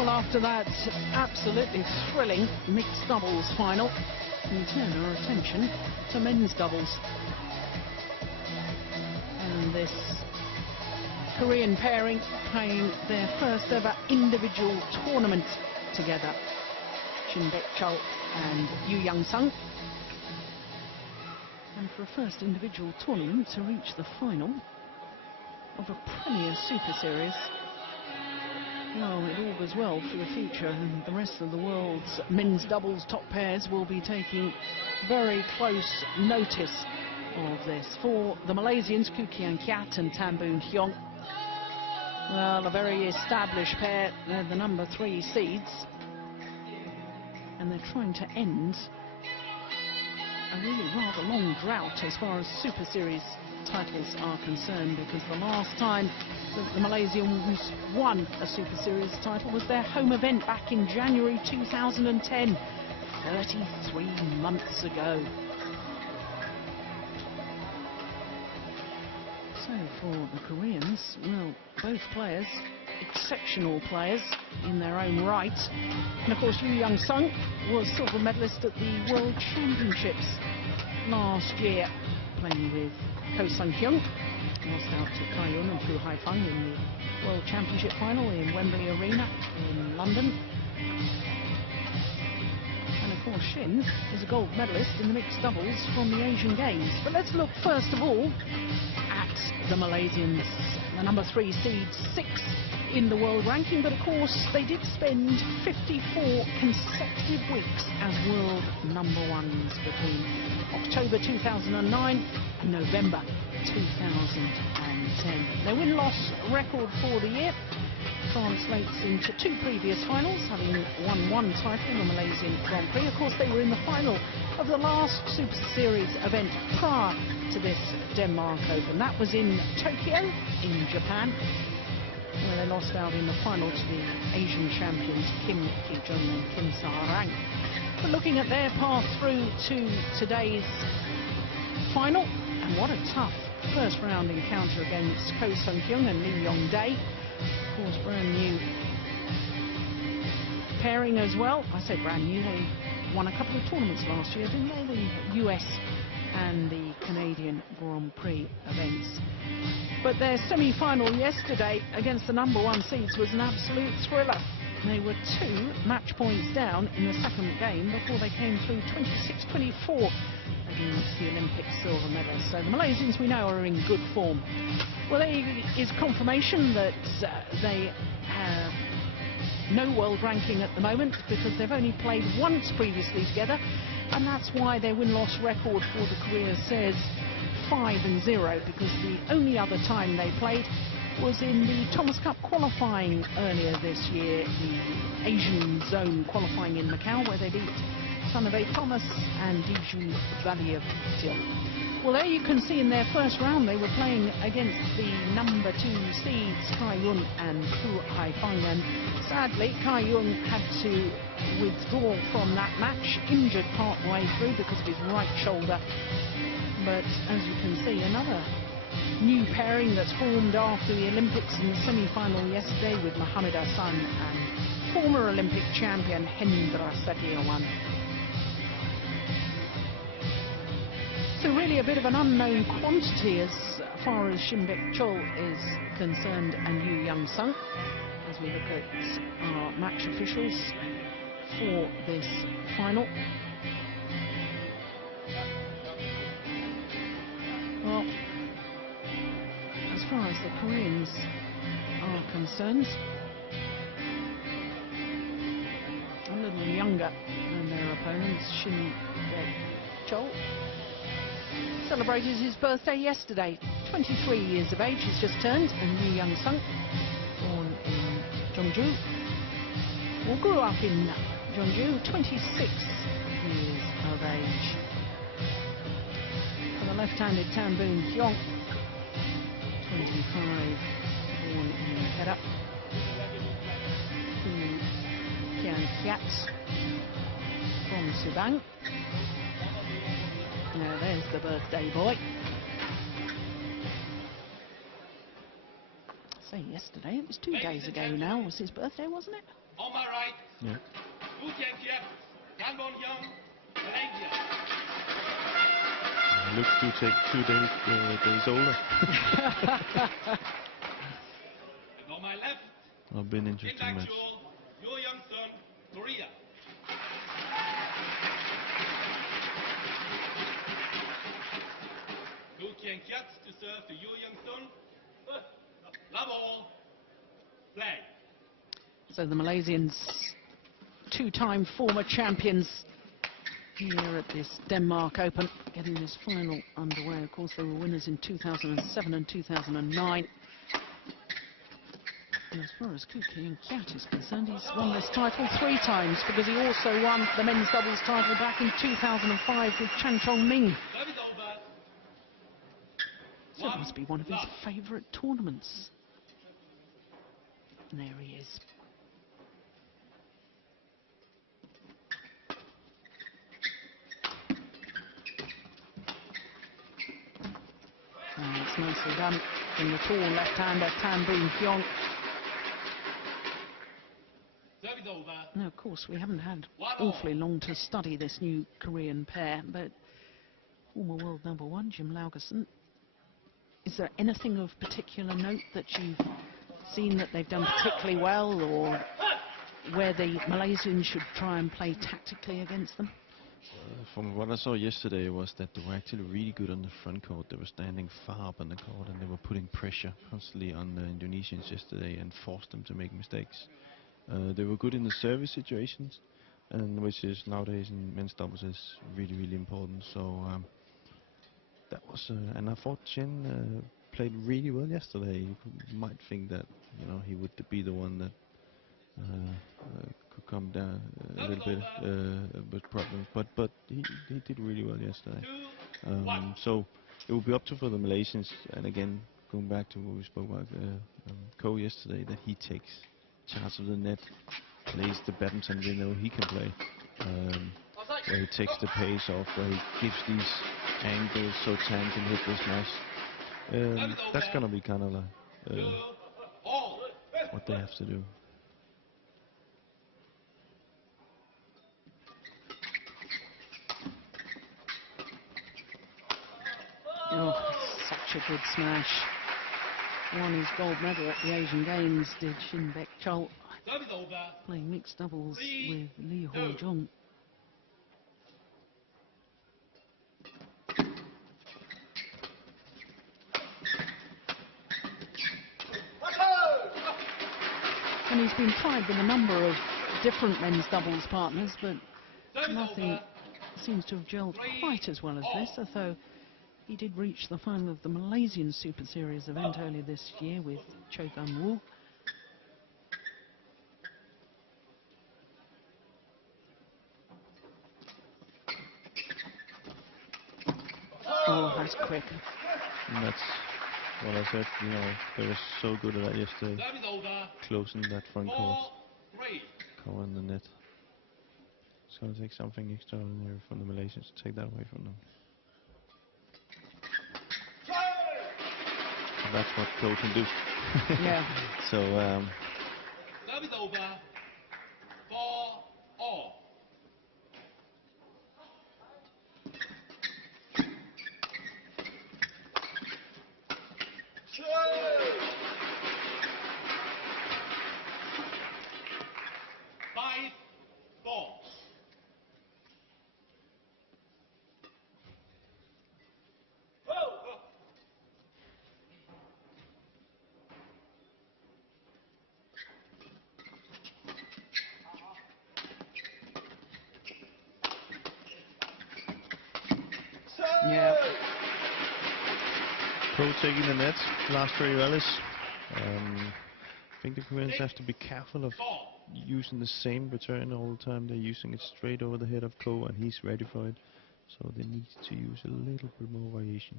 Well, after that absolutely thrilling mixed doubles final, we turn our attention to men's doubles. And this Korean pairing playing their first ever individual tournament together. Shin, Choel and Yoon. And for a first individual tournament to reach the final of a Premier Super Series, well, it augurs well for the future, and the rest of the world's men's doubles top pairs will be taking very close notice of this. For the Malaysians, Kien, Keat and Boon, Heong, well, a very established pair. They're the number 3 seeds, and they're trying to end a really rather long drought as far as Super Series titles are concerned, because the last time that the Malaysians won a Super Series title was their home event back in January 2010, 33 months ago. So for the Koreans, well, both players, exceptional players in their own right. And of course, Yoon was silver medalist at the World Championships last year, playing with Heong. Lost out to Yeon and Haifeng in the World Championship final in Wembley Arena in London. And of course, Shin is a gold medalist in the mixed doubles from the Asian Games. But let's look first of all at the Malaysians, the number 3 seed, 6th in the world ranking, but of course they did spend 54 consecutive weeks as world number 1s between October 2009 and November 2010. Their win-loss record for the year translates into 2 previous finals, having won 1 title, the Malaysian Grand Prix. Of course, they were in the final of the last Super Series event prior to this Denmark Open. That was in Tokyo, in Japan, where they lost out in the final to the Asian champions Kim Ki-jung and Kim Sa-rang. But looking at their path through to today's final, and what a tough first round encounter against Ko Sung-kyung and Lee Yong-dae. Of course, brand new pairing as well. I say brand new, they won a couple of tournaments last year, didn't they? The US and the Canadian Grand Prix events. But their semi-final yesterday against the number 1 seeds was an absolute thriller. They were 2 match points down in the second game before they came through 26-24 against the Olympic silver medalists. So the Malaysians, we know, are in good form. Well, there is confirmation that they have no world ranking at the moment, because they've only played once previously together, and that's why their win-loss record for the career says 5-0, because the only other time they played was in the Thomas Cup qualifying earlier this year, the Asian zone qualifying in Macau, where they beat Sunave Thomas and Diju Valiavtil. Well, there you can see in their first round they were playing against the number 2 seeds Yeon and Haifeng, and sadly Yeon had to withdraw from that match, injured part way through because of his right shoulder. But as you can see, another new pairing that's formed after the Olympics in the semi-final yesterday with Mohamed Hassan and former Olympic champion Hendra Setiawan. So really a bit of an unknown quantity as far as Shin, Choel is concerned, and Yoon, as we look at our match officials for this final. Well, as far as the Koreans are concerned, a little younger than their opponents. Shin, Choel celebrated his birthday yesterday, 23 years of age, he's just turned, and Yoon, born in Jeonju, or grew up in Jeonju, 26 years of age. For the left-handed Boon, 25, born in Keat, Keat from Subang. Now there's the birthday boy. Say yesterday, it was 2 days ago now, was his birthday, wasn't it? On my right, Yeah. Keat, Heong, Malaysia. Look to take 2 days older. And on my left, I've been interesting match. Choel, Korea. Keat to serve to Yeon. Love all. Play. So the Malaysians, two-time former champions here at this Denmark Open, getting this final underway. Of course, they were winners in 2007 and 2009. And as far as Keat is concerned, he's won this title 3 times, because he also won the men's doubles title back in 2005 with Chan Chong-ming. So it must be one of his favourite tournaments. And there he is. And it's nicely done from the tall left-hander, Boon Heong. Now, of course, we haven't had awfully long to study this new Korean pair, but former world #1, Jim Laugerson, is there anything of particular note that you've seen that they've done particularly well, or where the Malaysians should try and play tactically against them? From what I saw yesterday was that they were actually really good on the front court. They were standing far up on the court, and they were putting pressure constantly on the Indonesians yesterday and forced them to make mistakes. They were good in the service situations, and which is nowadays in men's doubles is really, really important. So that was, and I thought Shin played really well yesterday. You might think that, you know, he would be the one that could come down a little bit with problems, but he did really well yesterday. So it will be up to for the Malaysians, and again going back to what we spoke about Ko yesterday, that he takes charge of the net, plays the badminton we know he can play, where he takes the pace off, where he gives these angles so Tan can hit this smash. That's gonna be kind of like what they have to do. Oh, such a good smash. Won his gold medal at the Asian Games, did Shin Choel, playing mixed doubles with Lee Ho-jung. And he's been tried with a number of different men's doubles partners, but nothing seems to have gelled quite as well as this, although he did reach the final of the Malaysian Superseries event earlier this year with Cho Gun-woo. Oh, that's quick. And that's what I said, you know, they were so good at that yesterday, closing that front court, covering the net. It's going to take something extraordinary from the Malaysians to take that away from them. So that's what Ko can do. Yeah. So Yeah. Ko taking the net, last 3 rallies. I think the Koreans have to be careful of using the same return all the time. They're using it straight over the head of Ko, and he's ready for it. So they need to use a little bit more variation.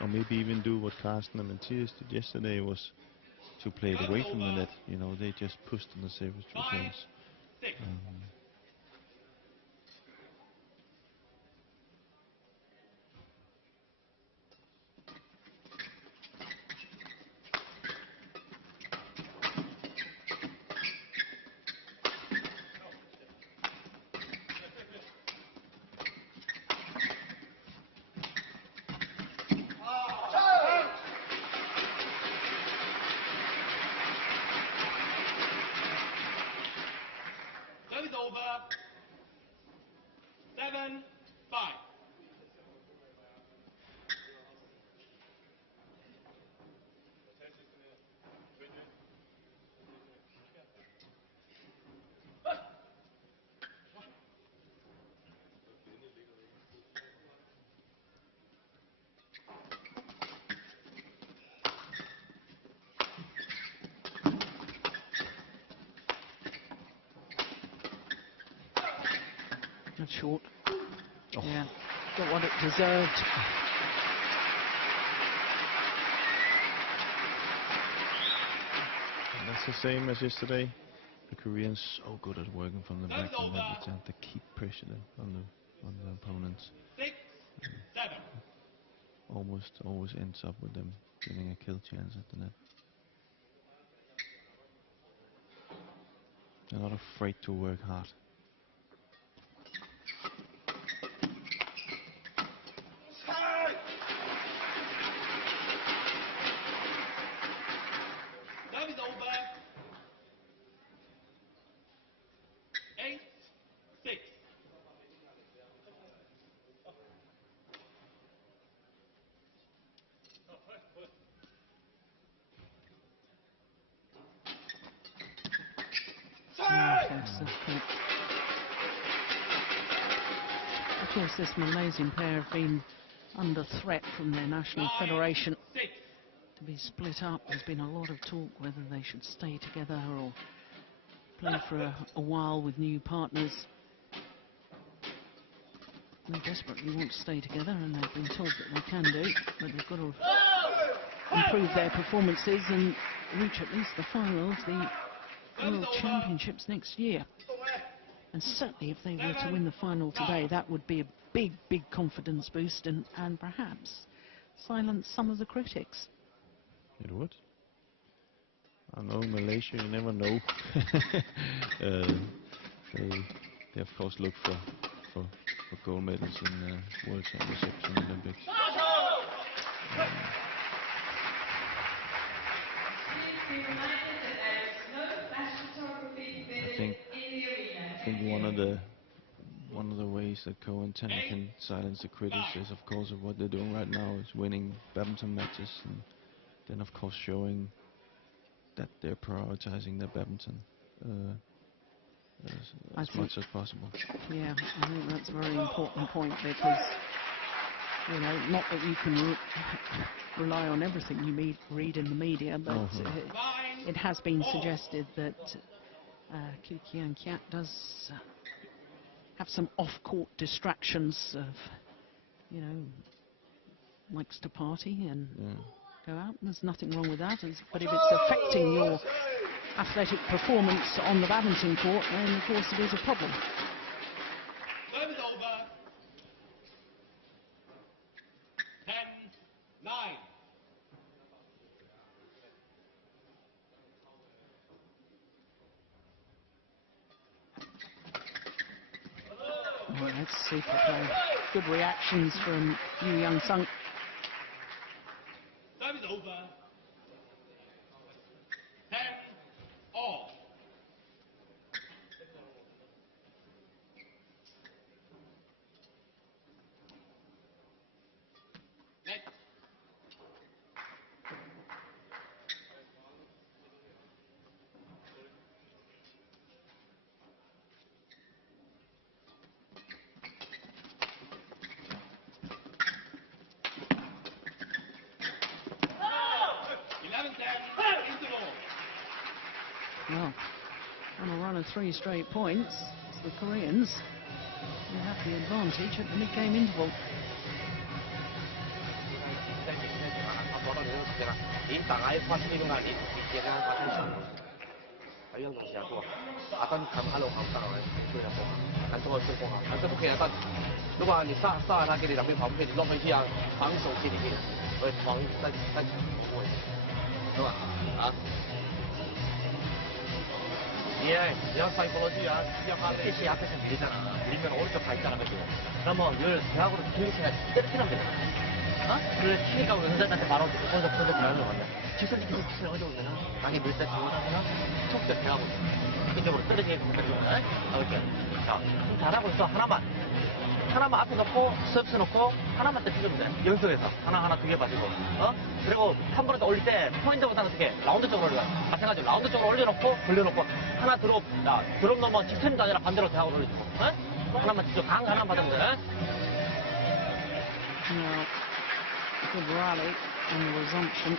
Or maybe even do what Carsten and Matthias did yesterday, was to play it away from the net. You know, they just pushed on the safest returns. is over. 7-5. That's short. Oh. Yeah, got what it deserved. And that's the same as yesterday. The Koreans so good at working from the back and to keep pressure on the opponents. 6-7. Almost always ends up with them getting a kill chance at the net. They're not afraid to work hard. Service over. 8-6. Of course, this Malaysian pair have been under threat from their national federation to be split up. There's been a lot of talk whether they should stay together or play for a while with new partners. They desperately want to stay together, and they've been told that they can do, but they've got to improve their performances and reach at least the finals, the World Championships next year. And certainly if they were to win the final today, that would be a big, big confidence boost and perhaps silence some of the critics. It would. I know Malaysia, you never know. They of course look for gold medals in World Championships and Olympics. I think one of the ways that Ko and Tan can silence the critics is, of course, of what they're doing right now is winning badminton matches, and then of course showing that they're prioritizing their badminton as much as possible. Yeah, I think that's a very important point, because you know, not that you can rely on everything you read in the media, but it has been suggested that Kien Keat does have some off-court distractions of, you know, likes to party and go out. There's nothing wrong with that, but if it's affecting your athletic performance on the badminton court, then of course it is a problem. Service over. 10-9. Oh, that's super play. Good reactions from Yoon Sung. Service over. 10-all. Next. Well, on a run of 3 straight points, the Koreans will have the advantage at the mid-game interval. 예, 대학 사이콜로지야. 시작하는 H 앞에서 밀리잖아. 밀리면 오른쪽 가 있잖아, 그죠? 그러면 열 대학으로 교육해야 때려 필요합니다. 그걸 치니까 은사한테 바로 어디서 말하는 거 같냐. 지선이 계속 치는 어려우면은 자기 밀대 좋아하면 속도 배하고 이쪽으로 떨어지게끔 해주거든. 이렇게. 자, 잘하고 있어. 하나만 앞에 놓고 서비스 놓고 하나만 더 치면 돼. 연습해서 하나 두 개 맞추고. 그리고 한 번에 더 올릴 때 포인트보다는 어떻게 라운드 쪽으로 올려. 마찬가지로 라운드 쪽으로 올려놓고 돌려놓고 하나 드롭 넘어 직선도 아니라 반대로 대하고 올려주고. 하나만 치죠. 강 하나만 받으면 돼. Now, good rally and the resumption.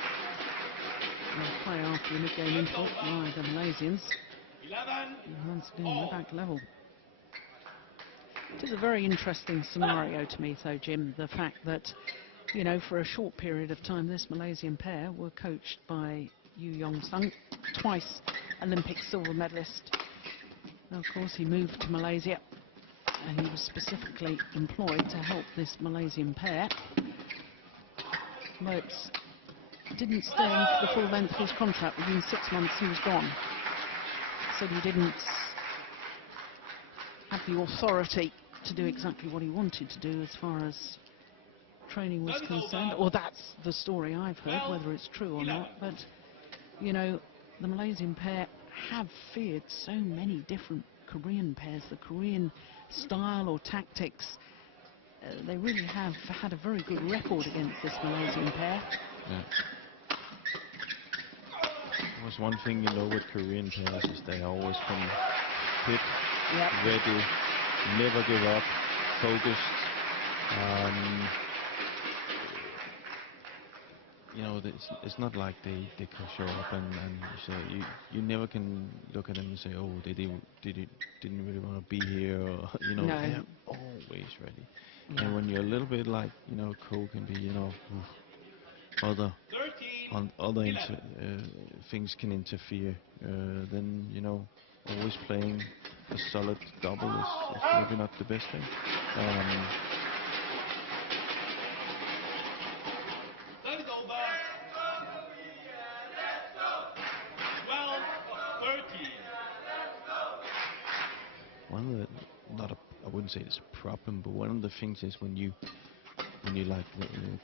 And play after the mid-game interval by the Malaysians. 11. Once again, we're back level. It is a very interesting scenario to me, though, Jim, the fact that, you know, for a short period of time, this Malaysian pair were coached by Yeon, twice Olympic silver medalist. Now, of course, he moved to Malaysia, and he was specifically employed to help this Malaysian pair, but didn't stay for the full length of his contract. Within 6 months, he was gone. Said he didn't have the authority to do exactly what he wanted to do as far as training was concerned, or that's the story I've heard, whether it's true or not. But, you know, the Malaysian pair have feared so many different Korean pairs, the Korean style or tactics. They really have had a very good record against this Malaysian pair. Yeah. There's one thing you know with Korean pairs is they always come hit, ready, never give up, focused. You know, it's not like they can show up and say you never can look at them and say, oh, they didn't really want to be here, or, you know, they're always ready. Yeah. And when you're a little bit like, you know, Cole can be, you know, other things can interfere, then, you know, always playing a solid double is maybe not the best thing. Service over. 12-13. One of the, I wouldn't say it's a problem, but one of the things is when you like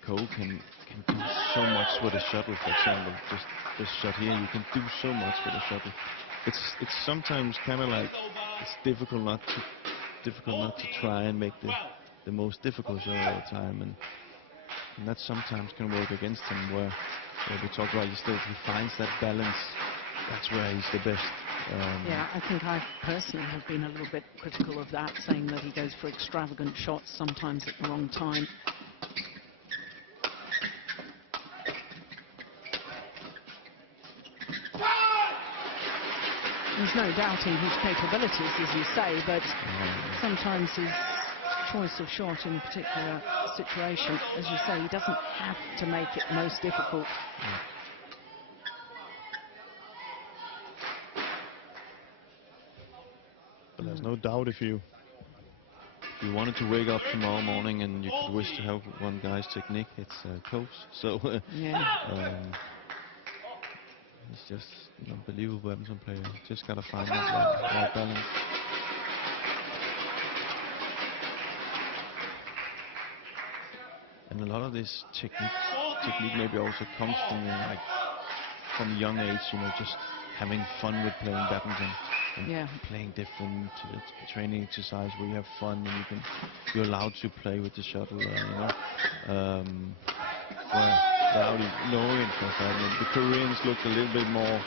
Cole can do so much with a shuttle. For example, just this shot here, you can do so much with a shuttle. It's sometimes kind of like it's difficult not to try and make the most difficult shot all the time, and that sometimes can work against him. Where we talk about, he finds that balance. That's where he's the best. Yeah, I think I personally have been a little bit critical of that, saying that he goes for extravagant shots sometimes at the wrong time. There's no doubting his capabilities, as you say, but sometimes his choice of shot in a particular situation, as you say, he doesn't have to make it most difficult. But there's no doubt if you wanted to wake up tomorrow morning and you could wish to have one guy's technique, it's Cole's. So he's just an unbelievable badminton player. Just gotta find that right balance. And a lot of this technique maybe also comes from a young age, you know, just having fun with playing badminton and playing different training exercise where you have fun and you're allowed to play with the shuttle, you know. Without even knowing it, the Koreans look a little bit more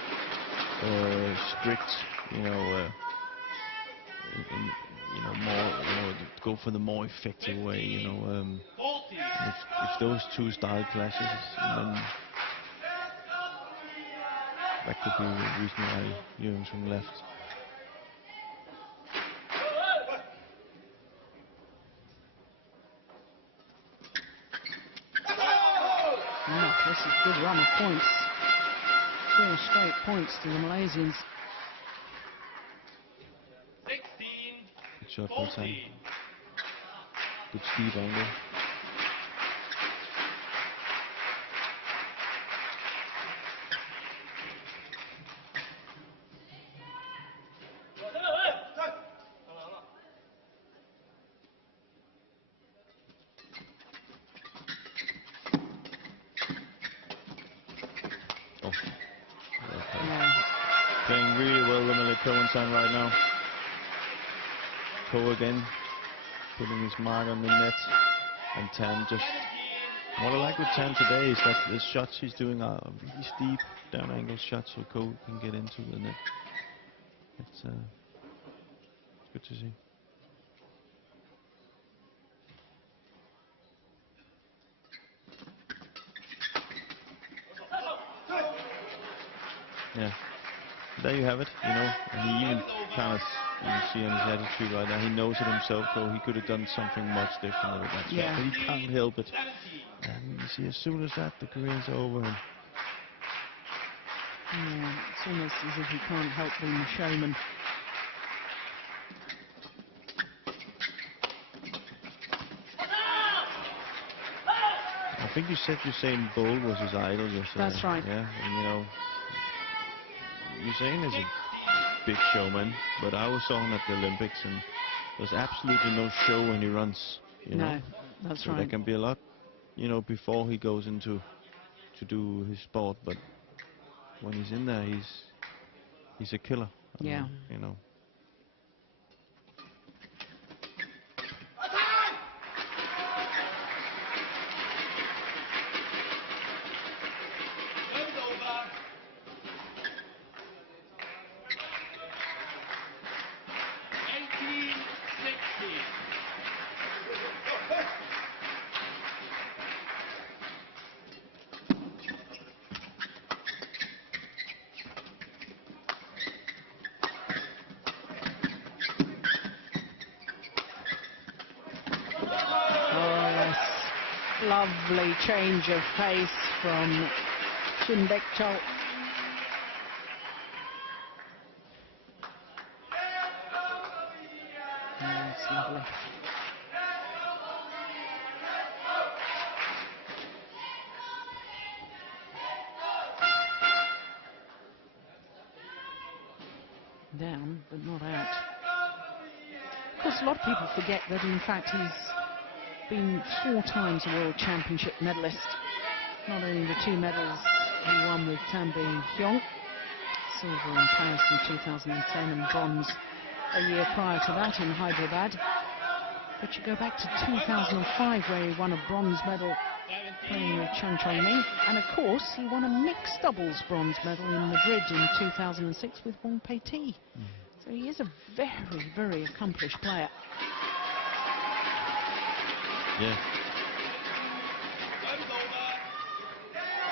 strict, you know, more go for the more effective way, you know. If those two style clashes, then that could be the reason why Yeon left. This is a good run of points. 4 straight points to the Malaysians. 16. Good shot for time. Good steep angle. chance on right now. Ko again, putting his mark on the net, and Tan just. What I like with Tan today is that the shots he's doing are really steep, down angle shots, so Ko can get into the net. It's good to see. Yeah, there you have it. You know, and he even kind of, you can see on his attitude right now, he knows it himself, though he could have done something much different with that shot, but he can't help it. And you see, as soon as that, the Koreans are over him. Yeah, it's almost as if he can't help being the showman. I think you said Usain Bolt was his idol yesterday. That's right. Yeah, and you know, Usain is a big showman, but I always saw him at the Olympics, and there's absolutely no show when he runs. You know? No, that's so right. there can be a lot, you know, before he goes into to do his sport, but when he's in there, he's a killer. Yeah. You know. Lovely change of pace from Shin Choel. That's lovely. Down, but not out. Of course, a lot of people forget that, in fact, he's been 4 times a World Championship medalist. Not only the 2 medals he won with Heong, silver in Paris in 2010 and bronze a year prior to that in Hyderabad. But you go back to 2005 where he won a bronze medal playing with Chang Chong-Ming. And of course, he won a mixed doubles bronze medal in Madrid in 2006 with Wong Pei-Ti. So he is a very, very accomplished player. Yeah.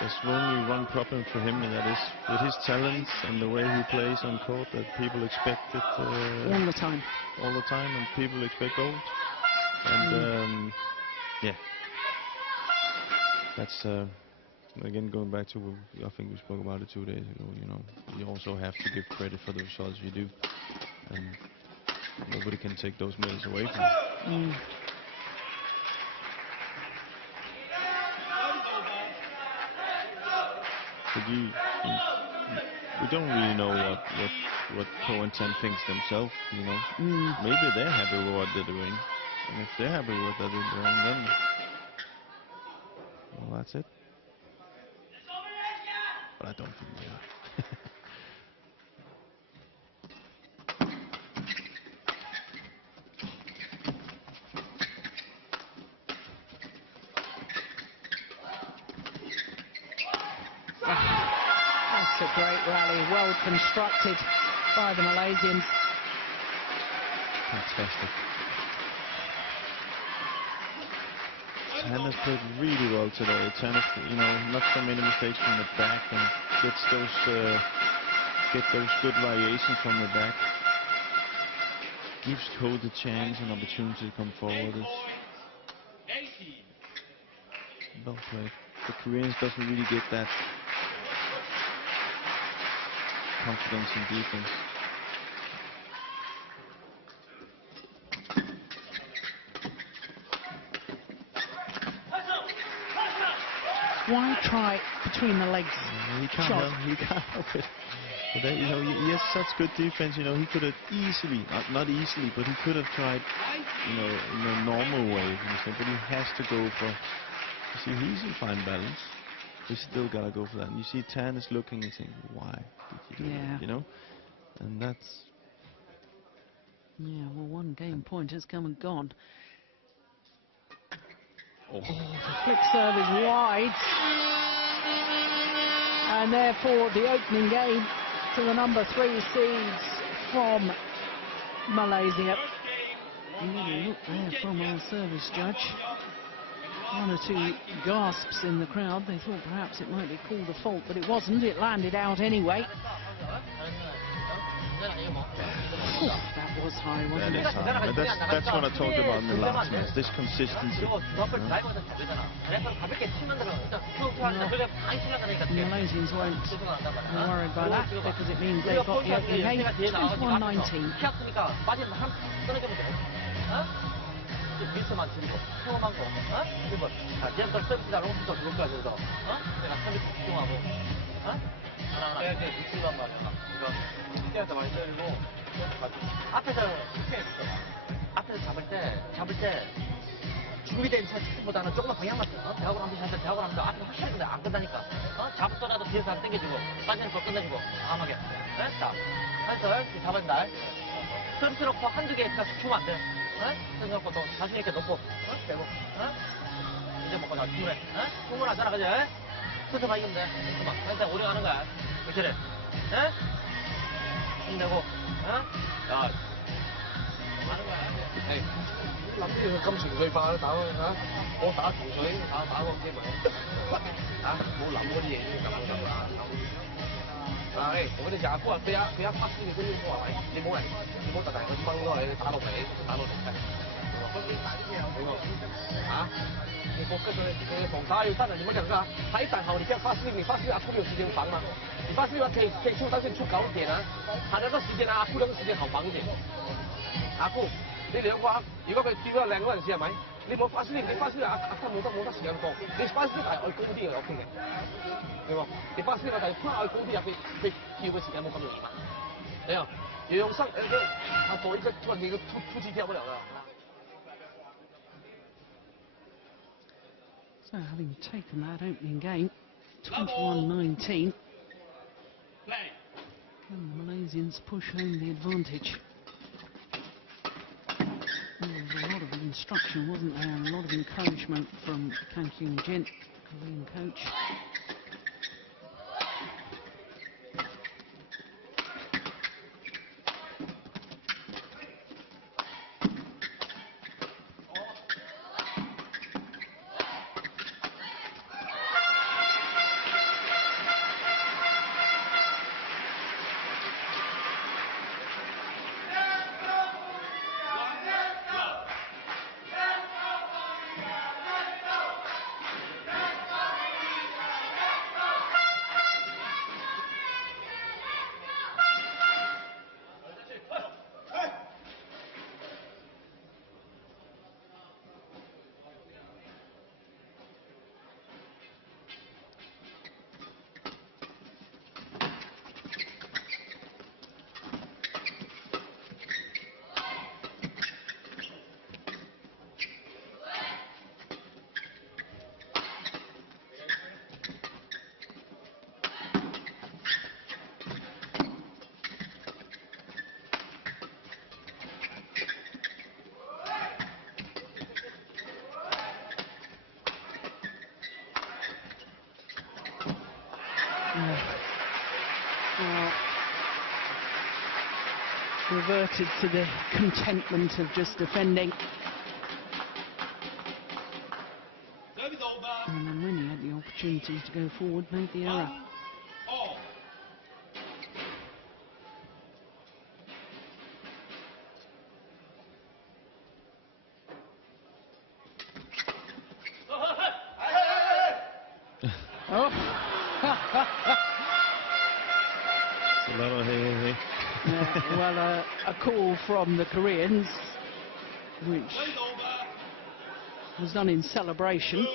There's only one problem for him, and that is with his talents and the way he plays on court, that people expect it all the time. All the time, and people expect gold. And yeah, that's again going back to, I think we spoke about it 2 days ago. You know, you also have to give credit for the results you do, and nobody can take those medals away from you. But we don't really know what Ko and Tan thinks themselves, you know. Maybe they're happy with what they're doing. And if they're happy with what they're doing, then well, that's it. But I don't think they are. That's a great rally, well constructed by the Malaysians. Fantastic. Tan has played really well today. Tan has, you know, not so many mistakes from the back, and gets those good variations from the back. Gives Ko the chance and opportunity to come forward. Well played. The Koreans doesn't really get that confidence in defense. Why try between the legs? He can't help it. But then, you know, he has such good defense. You know, he could have easily, not easily, but he could have tried, you know, in a normal way. But he has to go for. You see, he's in fine balance. He's still gotta go for that. And you see, Tan is looking and saying, "Why did you do that?" You know, and that's Yeah, well, one game point has come and gone. Oh. The flick serve is wide. And therefore, the opening game to the number 3 seeds from Malaysia. A little look there from our service judge. One or two gasps in the crowd. They thought perhaps it might be called a fault, but it wasn't. It landed out anyway. Ooh, that was high, wasn't it? That is high. But that's what I talked about in the last match, this consistency. The Malaysians won't be worried by that because it means they've got the opening game 21-19. 미스만 줄이고 처음한 거, 이번 제임스 서비스가 롱스도 들어올 거야. 그래서 내가 서비스 집중하고 하나하나 이제 미스만 말이야. 그러니까 밑에서 많이 때리고 앞에서 잡을 때 준비된 차트보다는 조금만 방향만 대학원 한번 하자. 대학원 하면 앞에서 확실히 근데 안 끝나니까 잡더라도 뒤에서 한 당겨주고 빠지는 거 끝내주고 강하게. 자, 한설 잡아준다. 서비스 놓고 한두 개 그냥 주면 안 돼. 그래서 놓고 또 자신 있게 놓고 빼고 이제 먹고 나 충분해. 충분하잖아, 그지? 스스로 이기면 돼. 잠깐만, 일단 오래 가는 거야. 그렇지? 힘내고, 야, 하는 거야. Hey, 諗住佢咁情緒化打我打情緒打個機咪冇諗嗰啲嘢先咁我哋廿夫俾一拍先，你先話你冇特大去掹咯，你打到尾你跟住你防打要得啊，你乜人㗎？喺陣後你即係發師，你發師阿姑有時間防嘛？你發師話可以出單先出9點啊，下咗個時間阿姑兩個時間後防嘅。阿姑，你兩個如果佢見到靚嗰陣時係咪？你冇發師，你發師阿姑冇得時間放，你發師係愛高啲嘅 OK 嘅，明喎？你發師我就係偏愛高啲入去跳嘅時間冇咁容易嘛？你啊，楊生他做一個突然間突擊跳不了啦。So having taken that opening game, 21-19, and the Malaysians push home the advantage. There was a lot of instruction, wasn't there? A lot of encouragement from Kang Kyung Jin, Korean coach. Reverted to the contentment of just defending. And then when he had the opportunity to go forward, made the error. It's a lot of hey. Well, a call from the Koreans, which was done in celebration.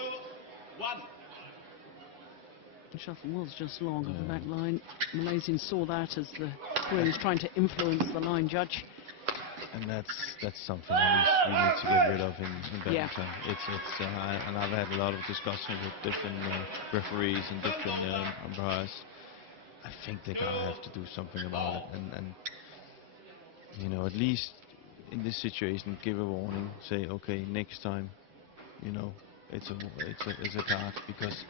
The shuttle was just long at the back line. Malaysians saw that as the Koreans trying to influence the line judge. And that's something we need to get rid of in badminton. Yeah. And I've had a lot of discussions with different referees and different umpires. I think they're gonna have to do something about it, and you know, at least in this situation, give a warning. Say, okay, next time, you know, it's a card, because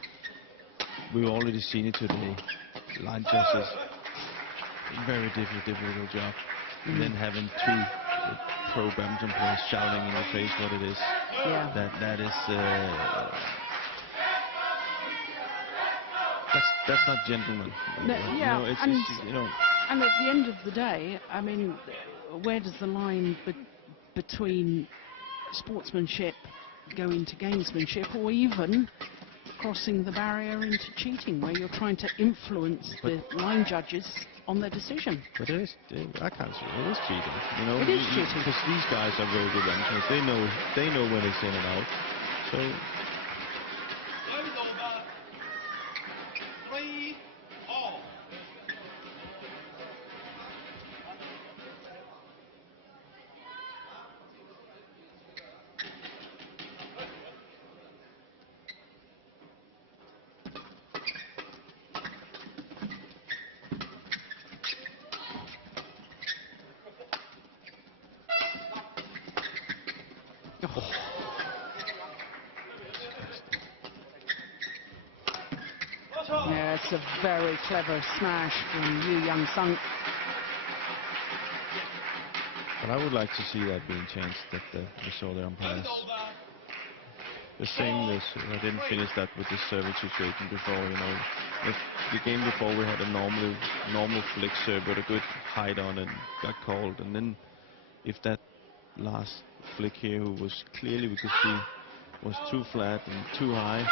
we've already seen it today. Line judges, very difficult job. And then having two pro badminton players shouting in your face what it is. Yeah. That is that's not gentleman. No, You yeah, know, it's you know. And at the end of the day, I mean, where does the line between sportsmanship go into gamesmanship, or even crossing the barrier into cheating, where you're trying to influence the line judges on their decision? But it is, I can't say it is cheating. You know, It is cheating. because these guys are very good amateurs. They know when it's in and out. So Those over. 3 all. Yeah, it's a very clever smash from Yeon. but I would like to see that being changed, that we saw the umpires. Those over. The same as I didn't finish that with the service situation before. You know, the game before we had a normal flick serve with a good height on it, got called, and then if that last flick here, who was clearly, we could see, was too flat and too high,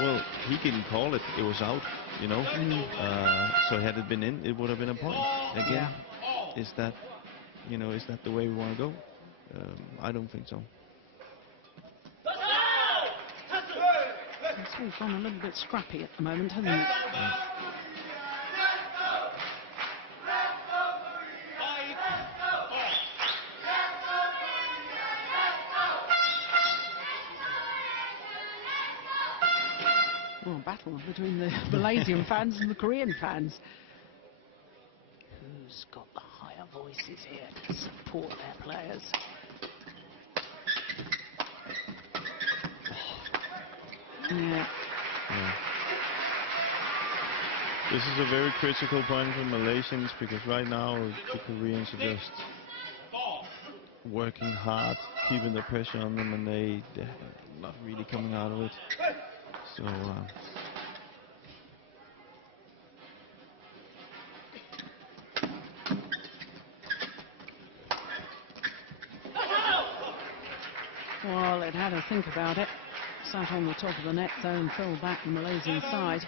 well, he didn't call it. It was out. You know, so had it been in, it would have been a point. Again, is that, you know, is that the way we want to go? I don't think so. It's all gone a little bit scrappy at the moment, hasn't it? Well, battle between the Malaysian fans and the Korean fans. Who's got the higher voices here to support their players? Yeah. This is a very critical point for Malaysians, because right now the Koreans are just working hard, keeping the pressure on them, and they're not really coming out of it. So Well, it had to think about it. Sat on the top of the net zone, fell back the Malaysian side.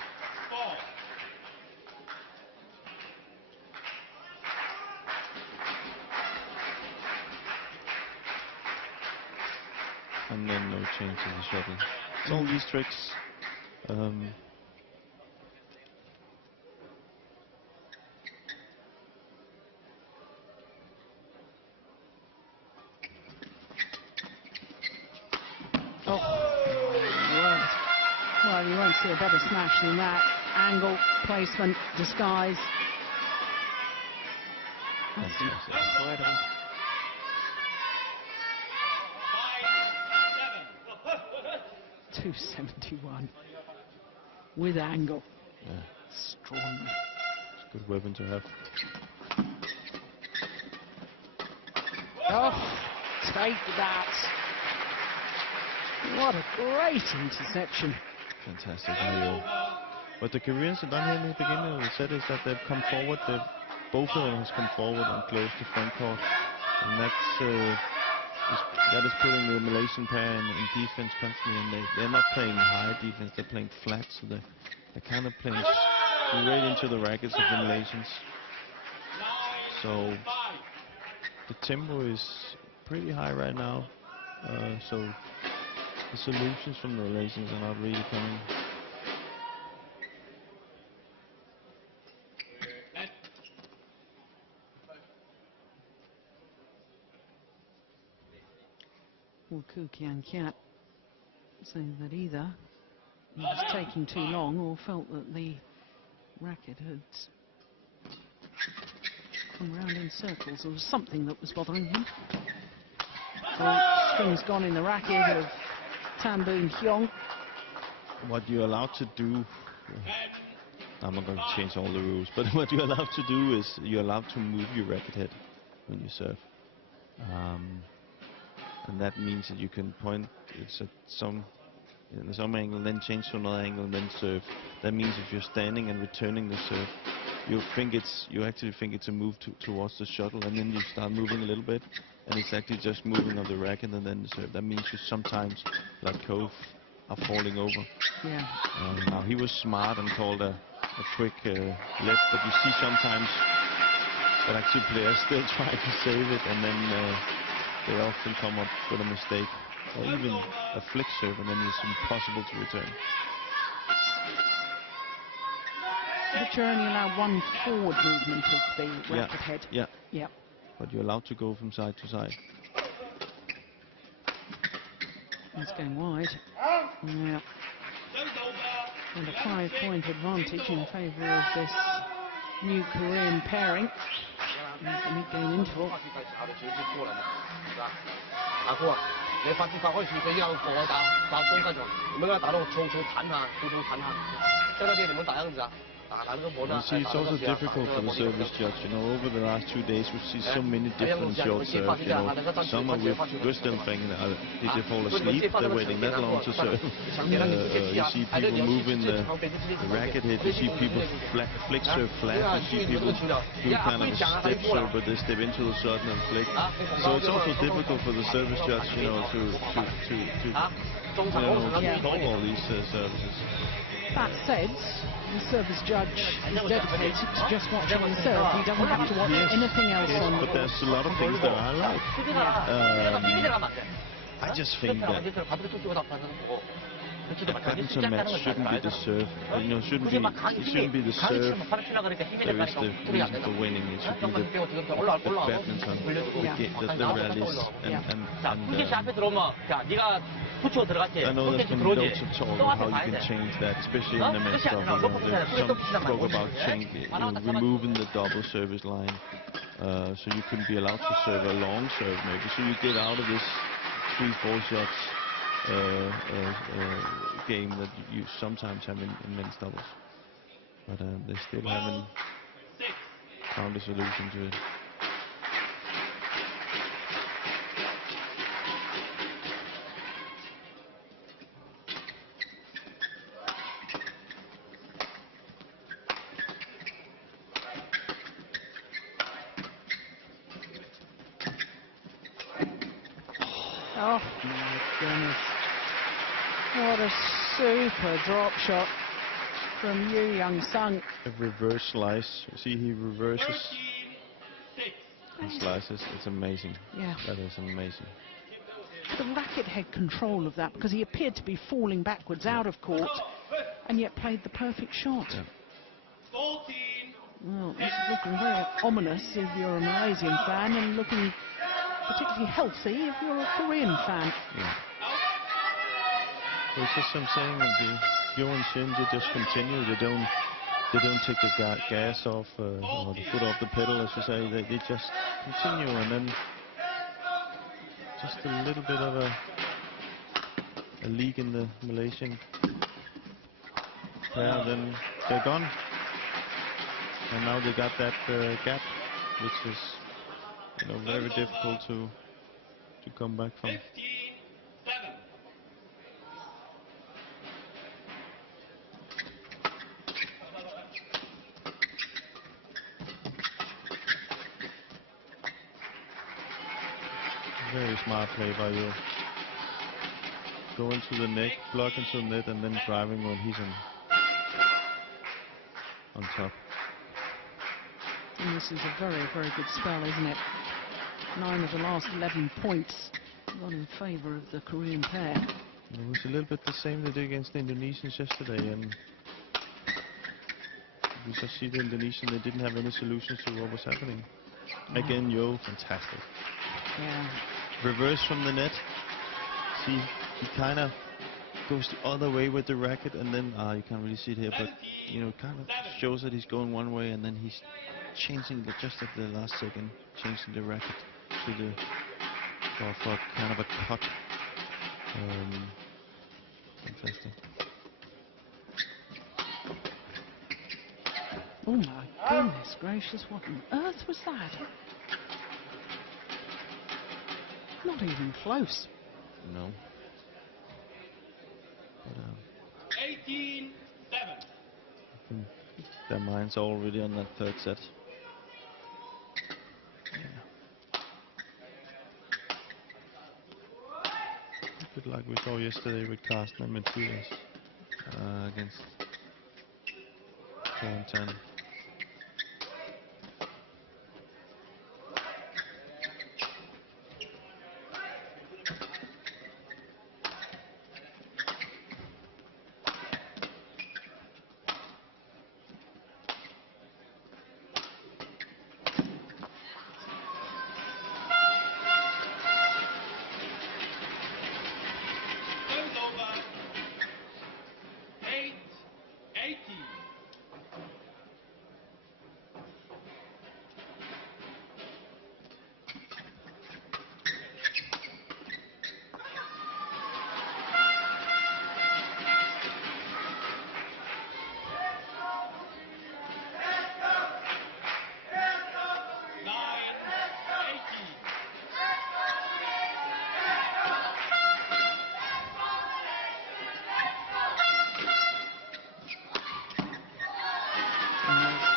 and then no change in the shuttle. It's all these tricks. Well, you won't see a better smash than that. Angle, placement, disguise. That's incredible. 271 with angle. Yeah. Extraordinary. It's a good weapon to have. Oh, take that. What a great interception. Fantastic. What the Koreans have done here in the beginning of the set is that they've come forward. Both of them has come forward and closed the front court, and that is putting the Malaysian pair in defense constantly, and they're not playing high defense. They're playing flat, so they're kind of playing straight into the rackets of the Malaysians. So the tempo is pretty high right now. So the solutions from the Malaysians are not really coming. Well, Keat saying that either he was taking too long or felt that the racket had come round in circles, or was something that was bothering him. Strings gone in the racket of Boon Heong. What you're allowed to do, I'm not going to change all the rules, but what you're allowed to do is you're allowed to move your racket head when you serve. And that means that you can point it's at some angle, then change to another angle, then serve. That means if you're standing and returning the serve, you actually think it's a move towards the shuttle, and then you start moving a little bit, and it's actually just moving of the racket and then the serve. That means you sometimes, like Cove, are falling over. Yeah. Now he was smart and called a quick left, but you see sometimes that actually players still try to save it, and then they often come up with a mistake, or even a flick serve, and then it's impossible to return. But you're only allowed one forward movement of the racket head. Yeah. Yep. But you're allowed to go from side to side. It's going wide. Yeah. And a 5-point advantage in favour of this new Korean pairing. The mid-game interval. 阿哥啊，你發展法開始佢一路過去打中間就，你唔好打到重彈下，重彈下，即係嗰啲你唔好打咁咋。 You see, it's also difficult for the service judge. You know, over the last 2 days, we see so many different short serves. You know, some are with wisdom thinking, did they fall asleep? They're waiting that long to serve. You see people moving the racket head. You see people flick serve flat. You see people do kind of a step serve, but they step into the shot and flick. So it's also difficult for the service judge, you know, to call all these services. That said, the service judge is dedicated to just watching the serve. He doesn't have to watch anything else on. But there's a lot of things that I like. I just think that a badminton match shouldn't be the serve. You know, it shouldn't be the serve. There is the reason for winning. It should be the badminton, the rallies, I know there's been loads of talk about how you can change that, especially in the men's double. There's some talk about removing the double service line, so you can be allowed to serve a long serve maybe, so you get out of this 3-4 shots game that you sometimes have in men's doubles. But they still haven't found a solution to it. Oh my goodness. What a super drop shot from Yeon. A reverse slice. You see, he reverses and slices. It's amazing. Yeah. That is amazing. The racket had control of that because he appeared to be falling backwards out of court and yet played the perfect shot. Yeah. Well, this is looking very ominous if you're a Malaysian fan, and looking particularly healthy if you're a Korean fan. Yeah. Well, it's just I'm saying that Yeon and Shin, they just continue. They don't take the gas off or the foot off the pedal, as you say. They just continue, and then just a little bit of a leak in the Malaysian pair, then they're gone. And now they got that gap, which is, you know, very difficult to come back from. Very smart play by you. Going to the neck, blocking to the net, and then driving when he's on top. And this is a very, very good spell, isn't it? 9 of the last 11 points gone in favour of the Korean pair. It was a little bit the same they did against the Indonesians yesterday, and we just see the Indonesian, they didn't have any solutions to what was happening. Again, Yo, fantastic. Yeah. Reverse from the net. See, he kind of goes the other way with the racket, and then you can't really see it here, but you know, kind of shows that he's going one way, and then he's changing just at the last second, changing the racket to the for kind of a cut. Fantastic. Oh my goodness gracious, what on earth was that? Not even close. No. But, 18-7. I think their minds are already on that third set. A bit like we saw yesterday with Carsten and Matthias against 4 and 10. Turns over. 8-18.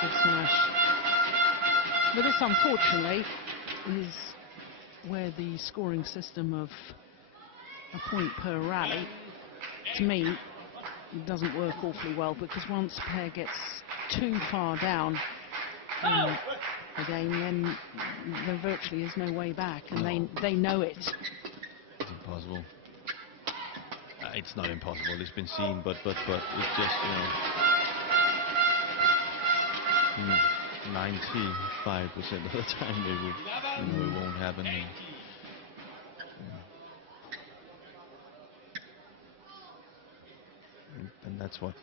Good smash. But this, unfortunately, is where the scoring system of a point per rally, to me, it doesn't work awfully well, because once a pair gets too far down in the game, then there virtually is no way back, and they know it. It's impossible. It's not impossible. It's been seen, but it's just, you know, 95% of the time it won't happen. And that's what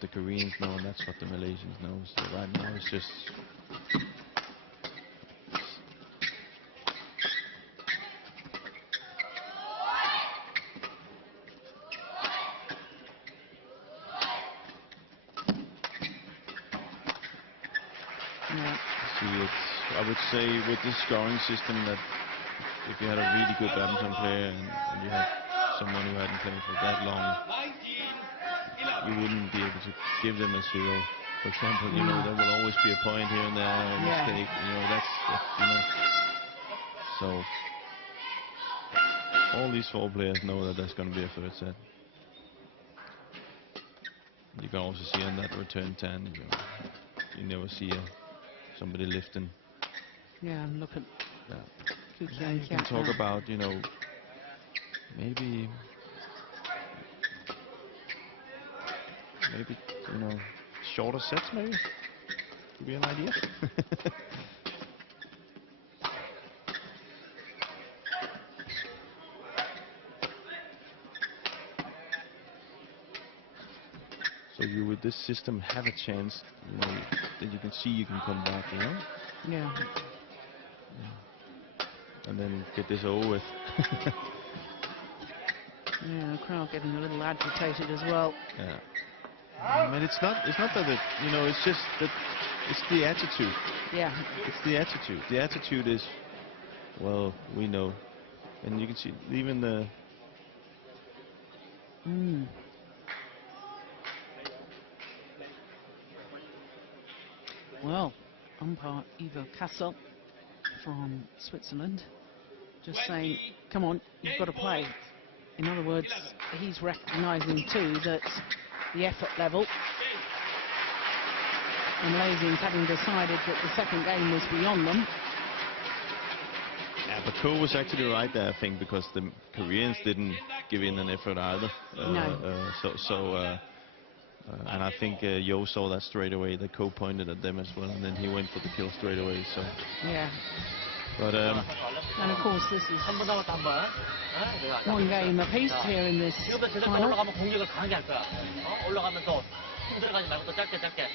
the Koreans know, and that's what the Malaysians know. So right now it's just I would say with this scoring system that if you had a really good badminton player and you had someone who hadn't played for that long, you wouldn't be able to give them a 0. For example, you know, there will always be a point here and there, a mistake, you know, that's you know. So all these 4 players know that there's going to be a third set. You can also see on that return 10, you never see somebody lifting. Yeah, and look at You can talk about, you know, maybe you know, shorter sets maybe could be an idea. So you, with this system, have a chance, you know, that you can see you can come back, you know. Yeah. And then get this over with. Yeah, the crowd getting a little agitated as well. Yeah. I mean, it's not that it, you know, it's just that it's the attitude. Yeah. It's the attitude. The attitude is, well, we know, and you can see even the. Well, umpire Ivo Kassel from Switzerland just saying, come on, you've got to play. In other words, he's recognising too that the effort level, the Malaysians having decided that the second game was beyond them. Yeah, but Ko was actually right there, I think, because the Koreans didn't give in an effort either. No. And I think Yo saw that straight away. The Ko pointed at them as well, and then he went for the kill straight away. So. Yeah. But and of course, this is one game apiece here in this final. 올라가면 공격을 강하게 할 거야. 올라가면서 힘 들어가지 말고 또 짧게.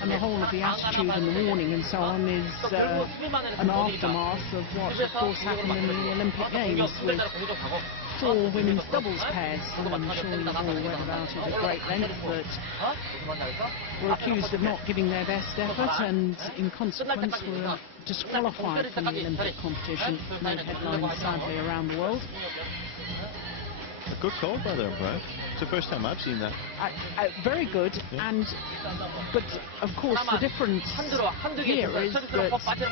And the whole of the attitude and the warning and so on is an aftermath of what, of course, happened in the Olympic Games with 4 women's doubles pairs. And I'm sure you've all read about it at great length, that were accused of not giving their best effort and, in consequence, were disqualified from the Olympic competition. Made headlines, sadly, around the world. A good call by the umpire. It's the first time I've seen that. Very good, yeah. But of course the difference here is that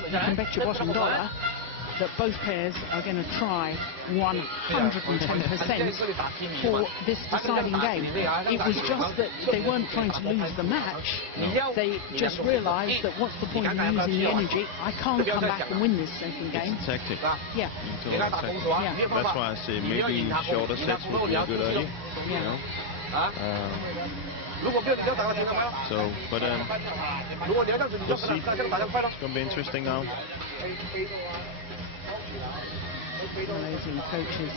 you can bet your bottom dollar that both pairs are going to try 110% for this deciding game. It was just that they weren't trying to lose the match. No. They just realised that what's the point of using the energy? I can't come back and win this second game. It's a tactic. Yeah. Yeah. That's why I say maybe shorter sets would be a good idea. You know? So, but we'll see. It's going to be interesting now. Amazing coaches.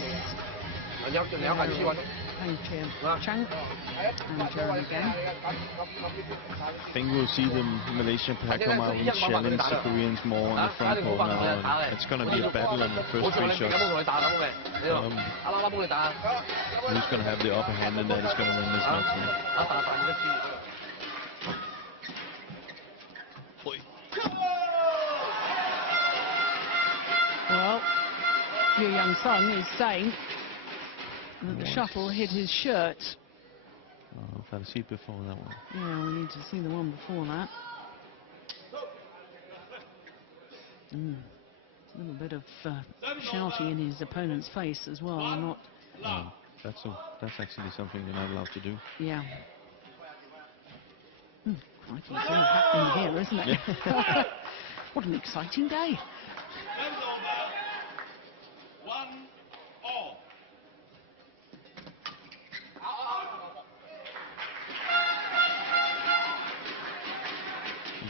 Chang and Yeon again. I think we'll see the Malaysian pair come out and challenge the Koreans more on the front court now. And it's going to be a battle on the first 3 shots. Who's going to have the upper hand and that is going to win this match? Well, Young Sung is saying that the shuttle hit his shirt. Oh, I've had a seat before that one. Yeah, we need to see the one before that. A little bit of shouting in his opponent's face as well. Not. That's actually something you're not allowed to do. Yeah. It's all happening here, isn't it? Yeah. What an exciting day.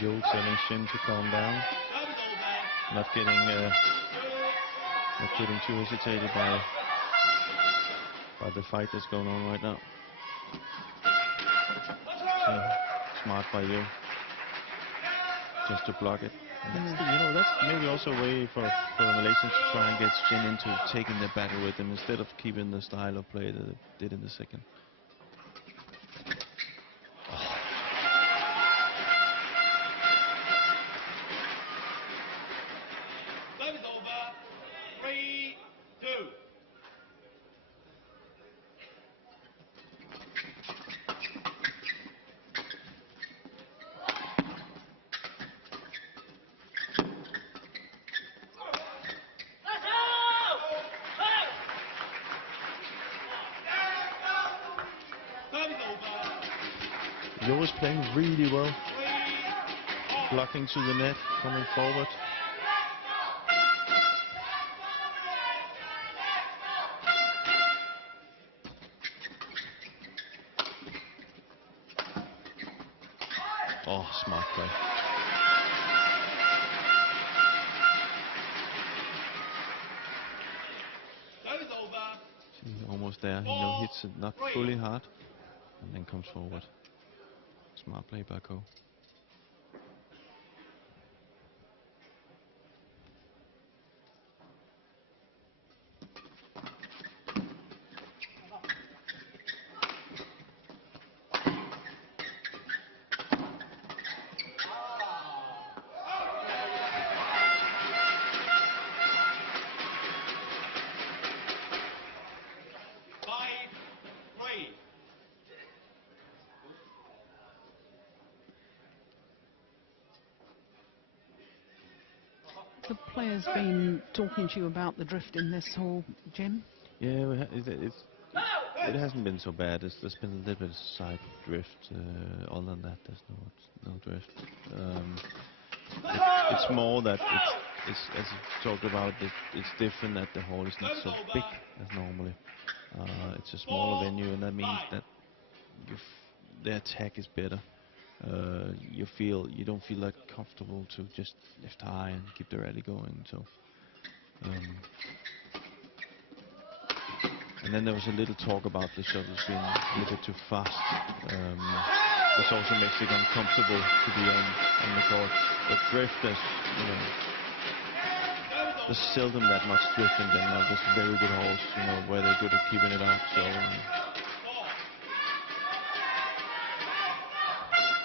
Yoel telling Shin to calm down, not getting too hesitated by the fight that's going on right now. So, smart by Yeon, just to block it. And that's maybe also a way for the Malaysians to try and get Shin into taking the battle with them instead of keeping the style of play that they did in the second. Yo's playing really well, blocking to the net, coming forward. Oh, smart play. See, almost there. Hits it not fully hard, and then comes forward. Smart play by Ko. The players been talking to you about the drift in this hall, Jim? Yeah, it hasn't been so bad. There's been a little bit of side drift. Other than that, there's no drift. It's more that it's as you talked about. It's different that the hall is not so big as normally. It's a smaller venue, and that means that the attack is better. You don't feel that comfortable to just lift high and keep the rally going. So, and then there was a little talk about the shuttles being a little bit too fast. this also makes it uncomfortable to be on the court. But drift, is, you know, there's seldom that much drift in Denmark. There's very good halls, you know, where they're good at keeping it out. So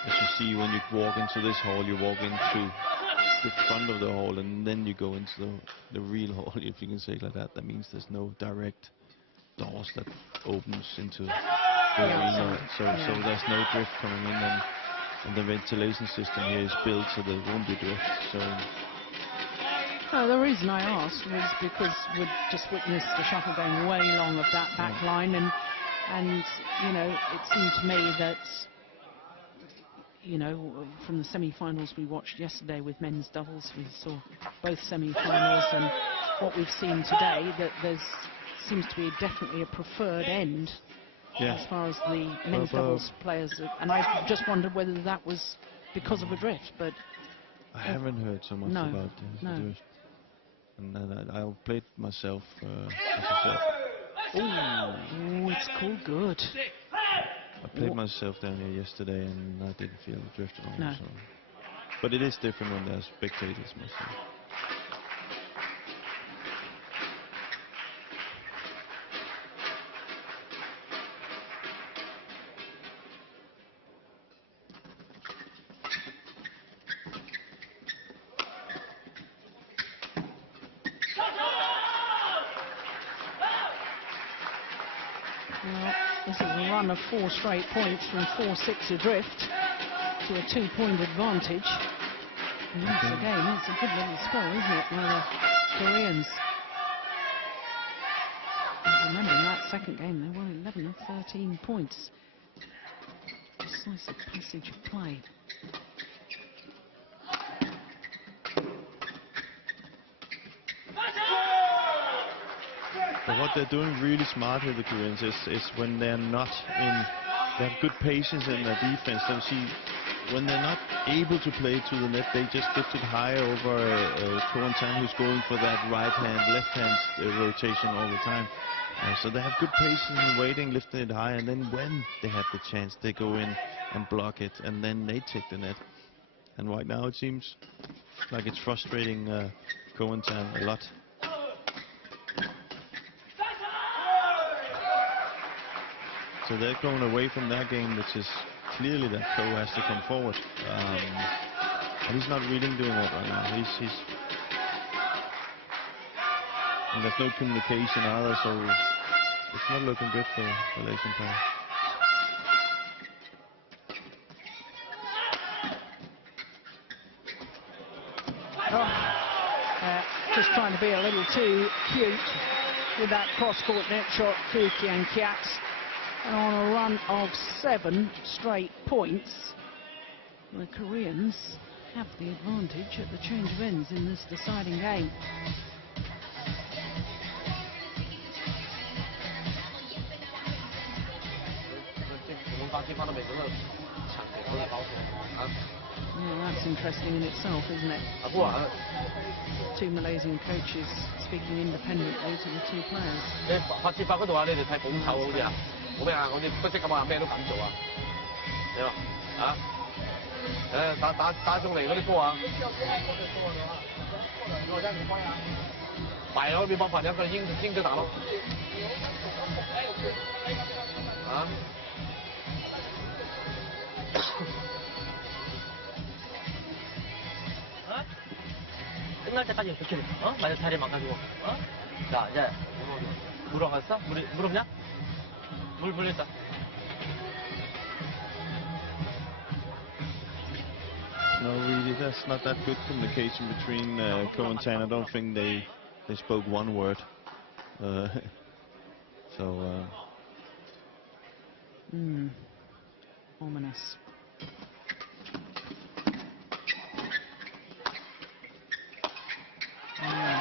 as you see, when you walk into this hall, you walk into the front of the hall, and then you go into the real hall, if you can say it like that. That means there's no direct doors that opens into the arena. So there's no drift coming in, and the ventilation system here is built so there won't be drift. So. No, the reason I asked was because we'd just witnessed the shuttle going way long of that back line, and you know, it seemed to me that, you know, from the semi-finals we watched yesterday with men's doubles, we saw both semi-finals, and what we've seen today, that there's seems to be definitely a preferred end as far as the men's doubles players, and I just wondered whether that was because of a drift, but I haven't heard so much about the drift. And I'll play it myself, as I said. Oh, it's called good. I played myself down here yesterday, and I didn't feel the drift at all. No. So. But it is different when there's spectators myself. Well, this is a run of 4 straight points from 4-6 adrift to a 2-point advantage. And once again, it's a good little score, isn't it, by the Koreans? And remember, in that second game, they won 11 of 13 points. Decisive passage of play. But what they're doing really smart here, the Koreans, is when they're not in, they have good patience in their defense. So see, when they're not able to play to the net, they just lift it high over Koen Tan, who's going for that right hand, left hand rotation all the time. So they have good patience in waiting, lifting it high, and then when they have the chance, they go in and block it, and then they take the net. And right now it seems like it's frustrating Koen Tan a lot. So they're going away from their game, which is clearly that Ko has to come forward. And he's not really doing that right now. He's and there's no communication either, so it's not looking good for the Malaysian player. Just trying to be a little too cute with that cross-court net shot to Keat. And on a run of 7 straight points, the Koreans have the advantage at the change of ends in this deciding game. Well, that's interesting in itself, isn't it? 2 Malaysian coaches speaking independently to the 2 players. 發節法嗰度啊，你哋睇捧手好似啊，好咩啊？我哋不即咁話咩都敢做啊，你話啊？打中嚟嗰啲波啊，擺咗邊幫朋友佢應咗打咯，啊？ 끝날 때까지 그렇게 만약 자리 망가지고 자 이제 물 와갔어? 물 없냐? 물 불렸다. No, really, that's not that good communication between Ko and Tan. I don't think they spoke one word. Ominous.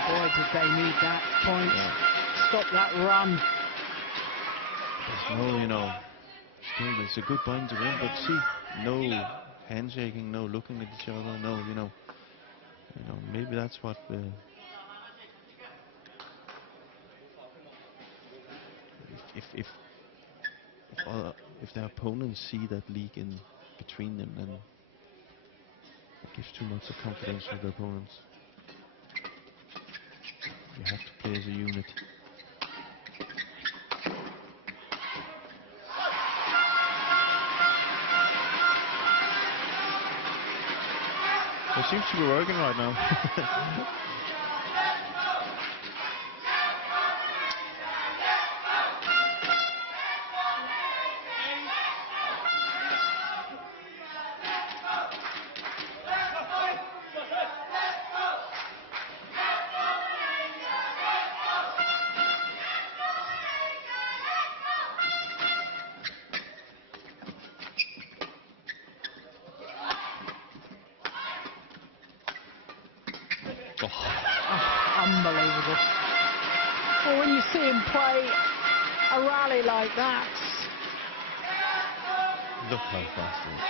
Boy, did they need that point. Stop that run. There's no, you know, still it's a good point to win, but see, no handshaking, no looking at each other, no, you know, maybe that's what if their opponents see that leak in between them, then it gives too much of confidence to the opponents. You have to play as a unit. It seems to be working right now. Unbelievable. Well, when you see him play a rally like that. Look how fast he is.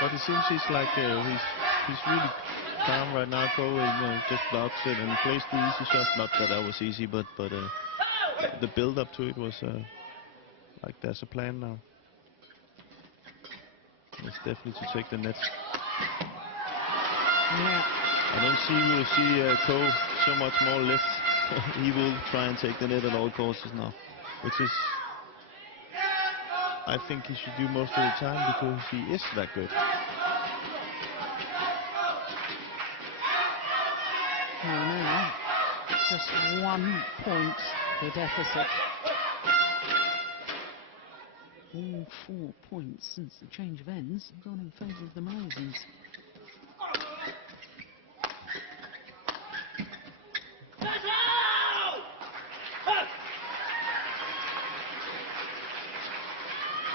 But it seems he's like he's really calm right now. Choel, just blocks it and plays the easy shots. Not that was easy, but the build up to it was like there's a plan now. It's definitely to take the net. Yeah. I don't see we'll see Choel so much more lift. He will try and take the net at all costs now, which is, I think he should do most of the time because he is that good. Well, now, just 1 point the deficit. All 4 points since the change of ends have gone in favour of the Malaysians.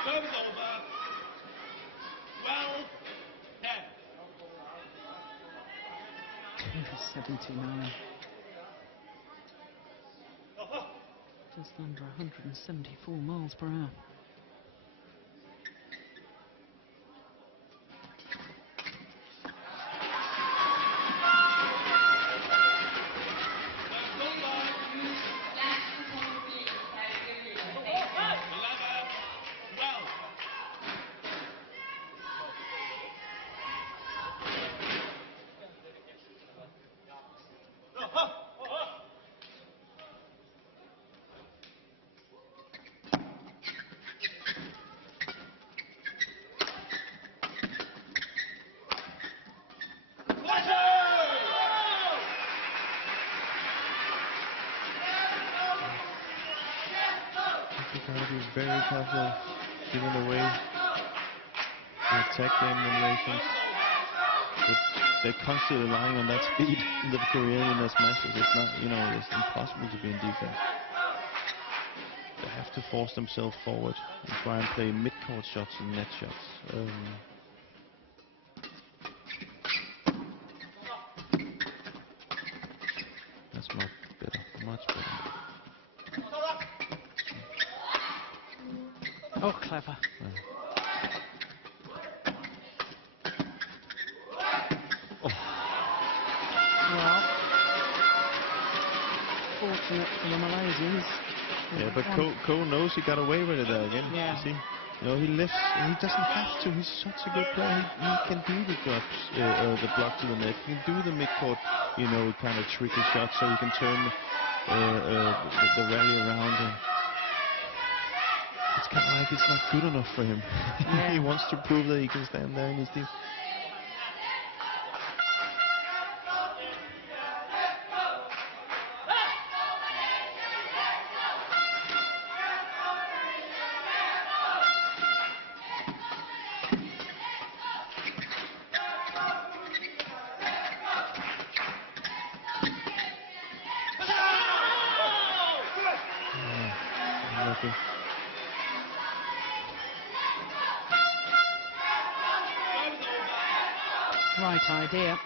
Service over. Well, 79. Just under 174 miles per hour. He's very careful, giving away the attack game in Malaysians. But they're constantly relying on that speed in the Korean in their smashes. It's not, it's impossible to be in defense. They have to force themselves forward and try and play mid-court shots and net shots. That's much better, much better. Oh, clever. Oh. Well, fortunate for the Malaysians. Yeah, but Choel knows he got away with it there again. Yeah. You see? He lifts, and he doesn't have to. He's such a good player. He can do the drops, the block to the net. He can do the mid-court, kind of tricky shots, so he can turn the rally around. And it's kind of like it's not good enough for him. Yeah. He wants to prove that he can stand there in his team. Right idea.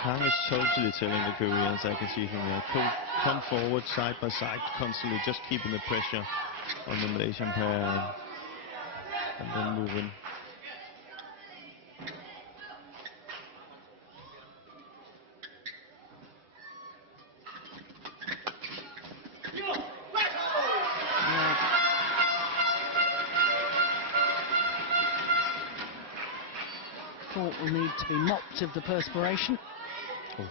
Kang is totally telling the Koreans, I can see from there, come forward side by side constantly, just keeping the pressure on the Malaysian pair and then move in. that will need to be mopped of the perspiration. Oh.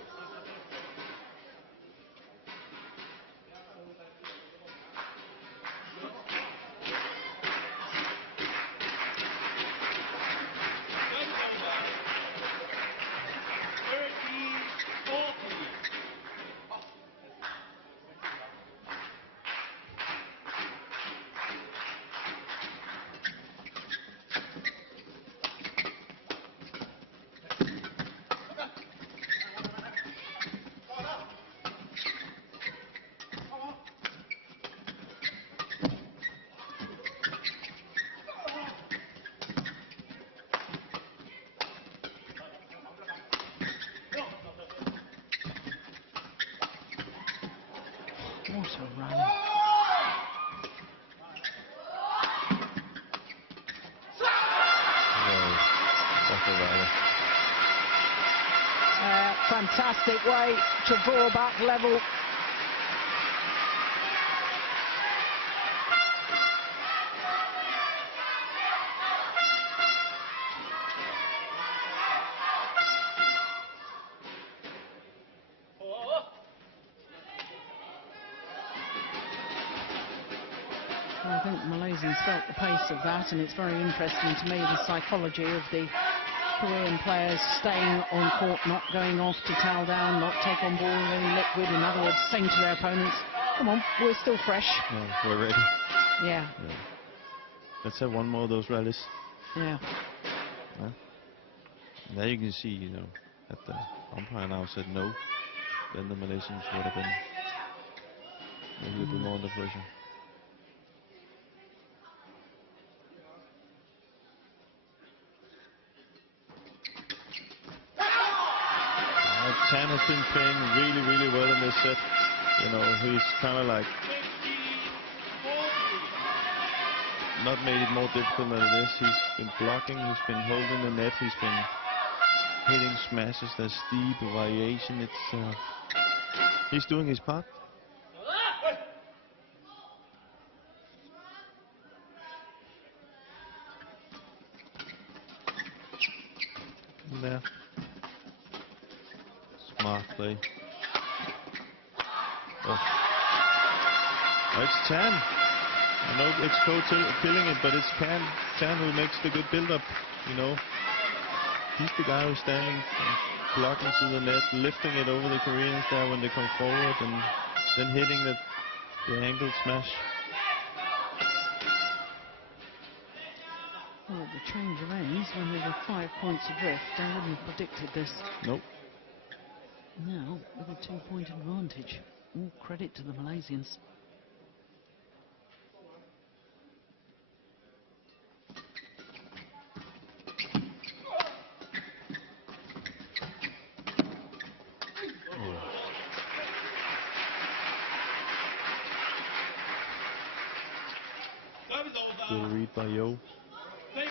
What a rally. Fantastic way to draw back level. I think the Malaysians felt the pace of that, and it's very interesting to me the psychology of the Korean players staying on court, not going off to towel down, not take on ball any liquid. In other words, saying to their opponents, come on, we're still fresh. No, we're ready. Yeah. Let's have one more of those rallies. Yeah. There you can see, you know, that the umpire now said no, then the Malaysians would have been maybe a little bit more under pressure. Chan has been playing really, really well in this set. You know, he's kind of like not made it more difficult than it is. He's been blocking, he's been holding the net, he's been hitting smashes. There's steep variation. It's he's doing his part. And there. Smart play. Oh, it's Chan. I know it's killing it, but it's Chan who makes the good build-up. You know, he's the guy who's standing, blocking to the net, lifting it over the Koreans there when they come forward, and then hitting the angle smash. Well, at the change of ends, when there were 5 points adrift, I wouldn't have predicted this. Nope. Now, with a 2-point advantage. All credit to the Malaysians. Good read by Yeon. 16-16.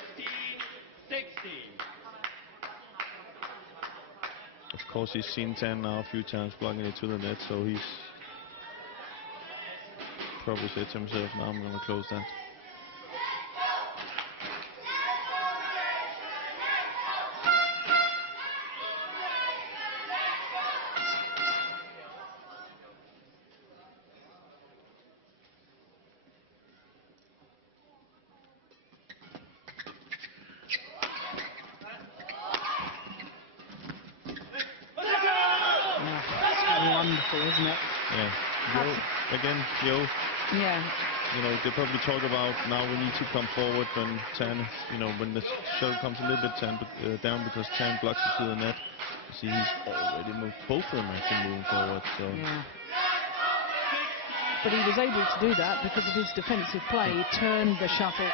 Of course, he's seen Chan now a few times blocking it to the net, so he's probably said to himself, now I'm going to close that. Isn't it? Yeah. Yeon. Yeah. You know, they probably talk about now we need to come forward when Chan, you know, when the shuttle comes a little bit down because Chan blocks it to the net. You see, he's already moved. Both of them actually moving forward. So. Yeah. But he was able to do that because of his defensive play. He turned the shuttle.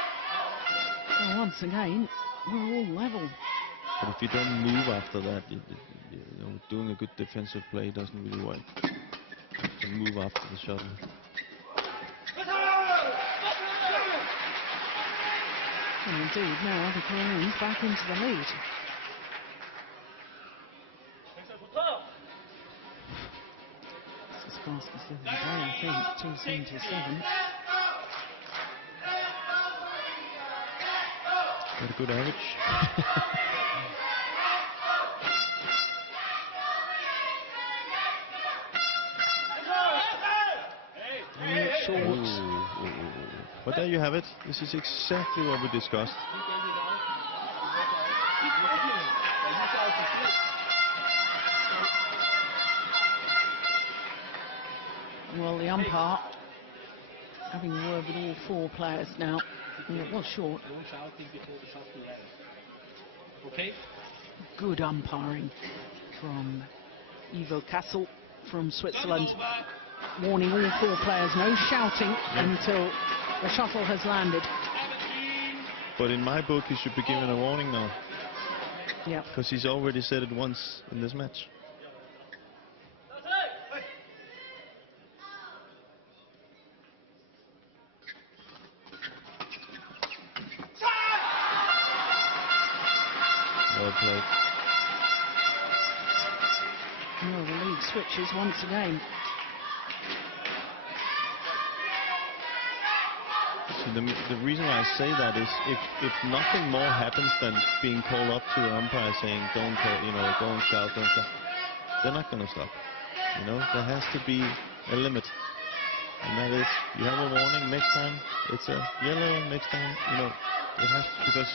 And once again, we're all level. But if you don't move after that, you know, doing a good defensive play doesn't really work. You have to move after the shuttle. And indeed, now the Koreans back into the lead. It's as fast as the day, I think, 277. Got a good average. short. But there you have it. This is exactly what we discussed. Well, the umpire having a word with all four players now. And it was short. Okay. Good umpiring from Ivo Kassel from Switzerland, warning all four players no shouting until the shuttle has landed. But in my book, he should be given a warning now. Yeah. Because he's already said it once in this match. Well played. Well, the lead switches once again. So the reason why I say that is if nothing more happens than being called up to the umpire saying don't call, don't shout, they're not going to stop. There has to be a limit, and that is you have a warning. Next time it's a yellow. Next time it has to, because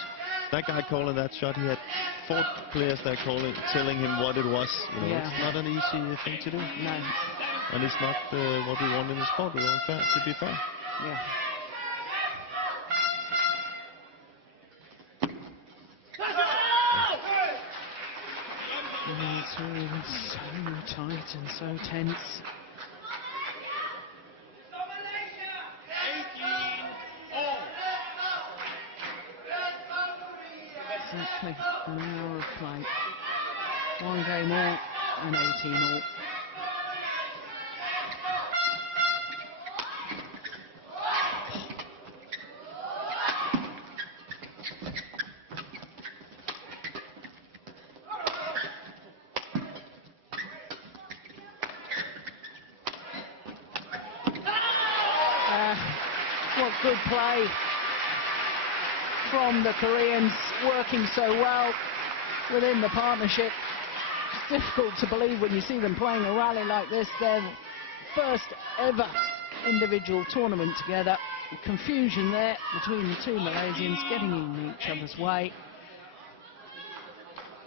that guy calling that shot, he had 4 players that telling him what it was. It's not an easy thing to do. No. And it's not what we want in the sport. We want to be fair. Yeah. It's really so tight and so tense. Exactly an hour of play. 1 game all and 18 all. What good play from the Koreans, working so well within the partnership. It's difficult to believe when you see them playing a rally like this, their first ever individual tournament together. Confusion there between the two Malaysians, getting in each other's way.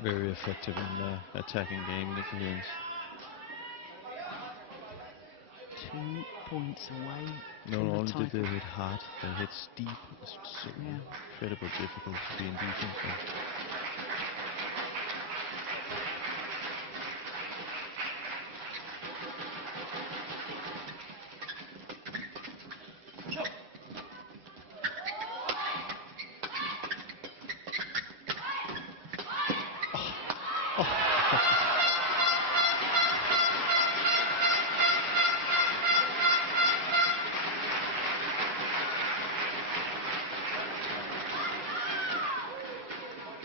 Very effective in the attacking game, the Koreans. 2 points away. Not only did they hit hard, they hit steep. It's so incredibly difficult to be in defense.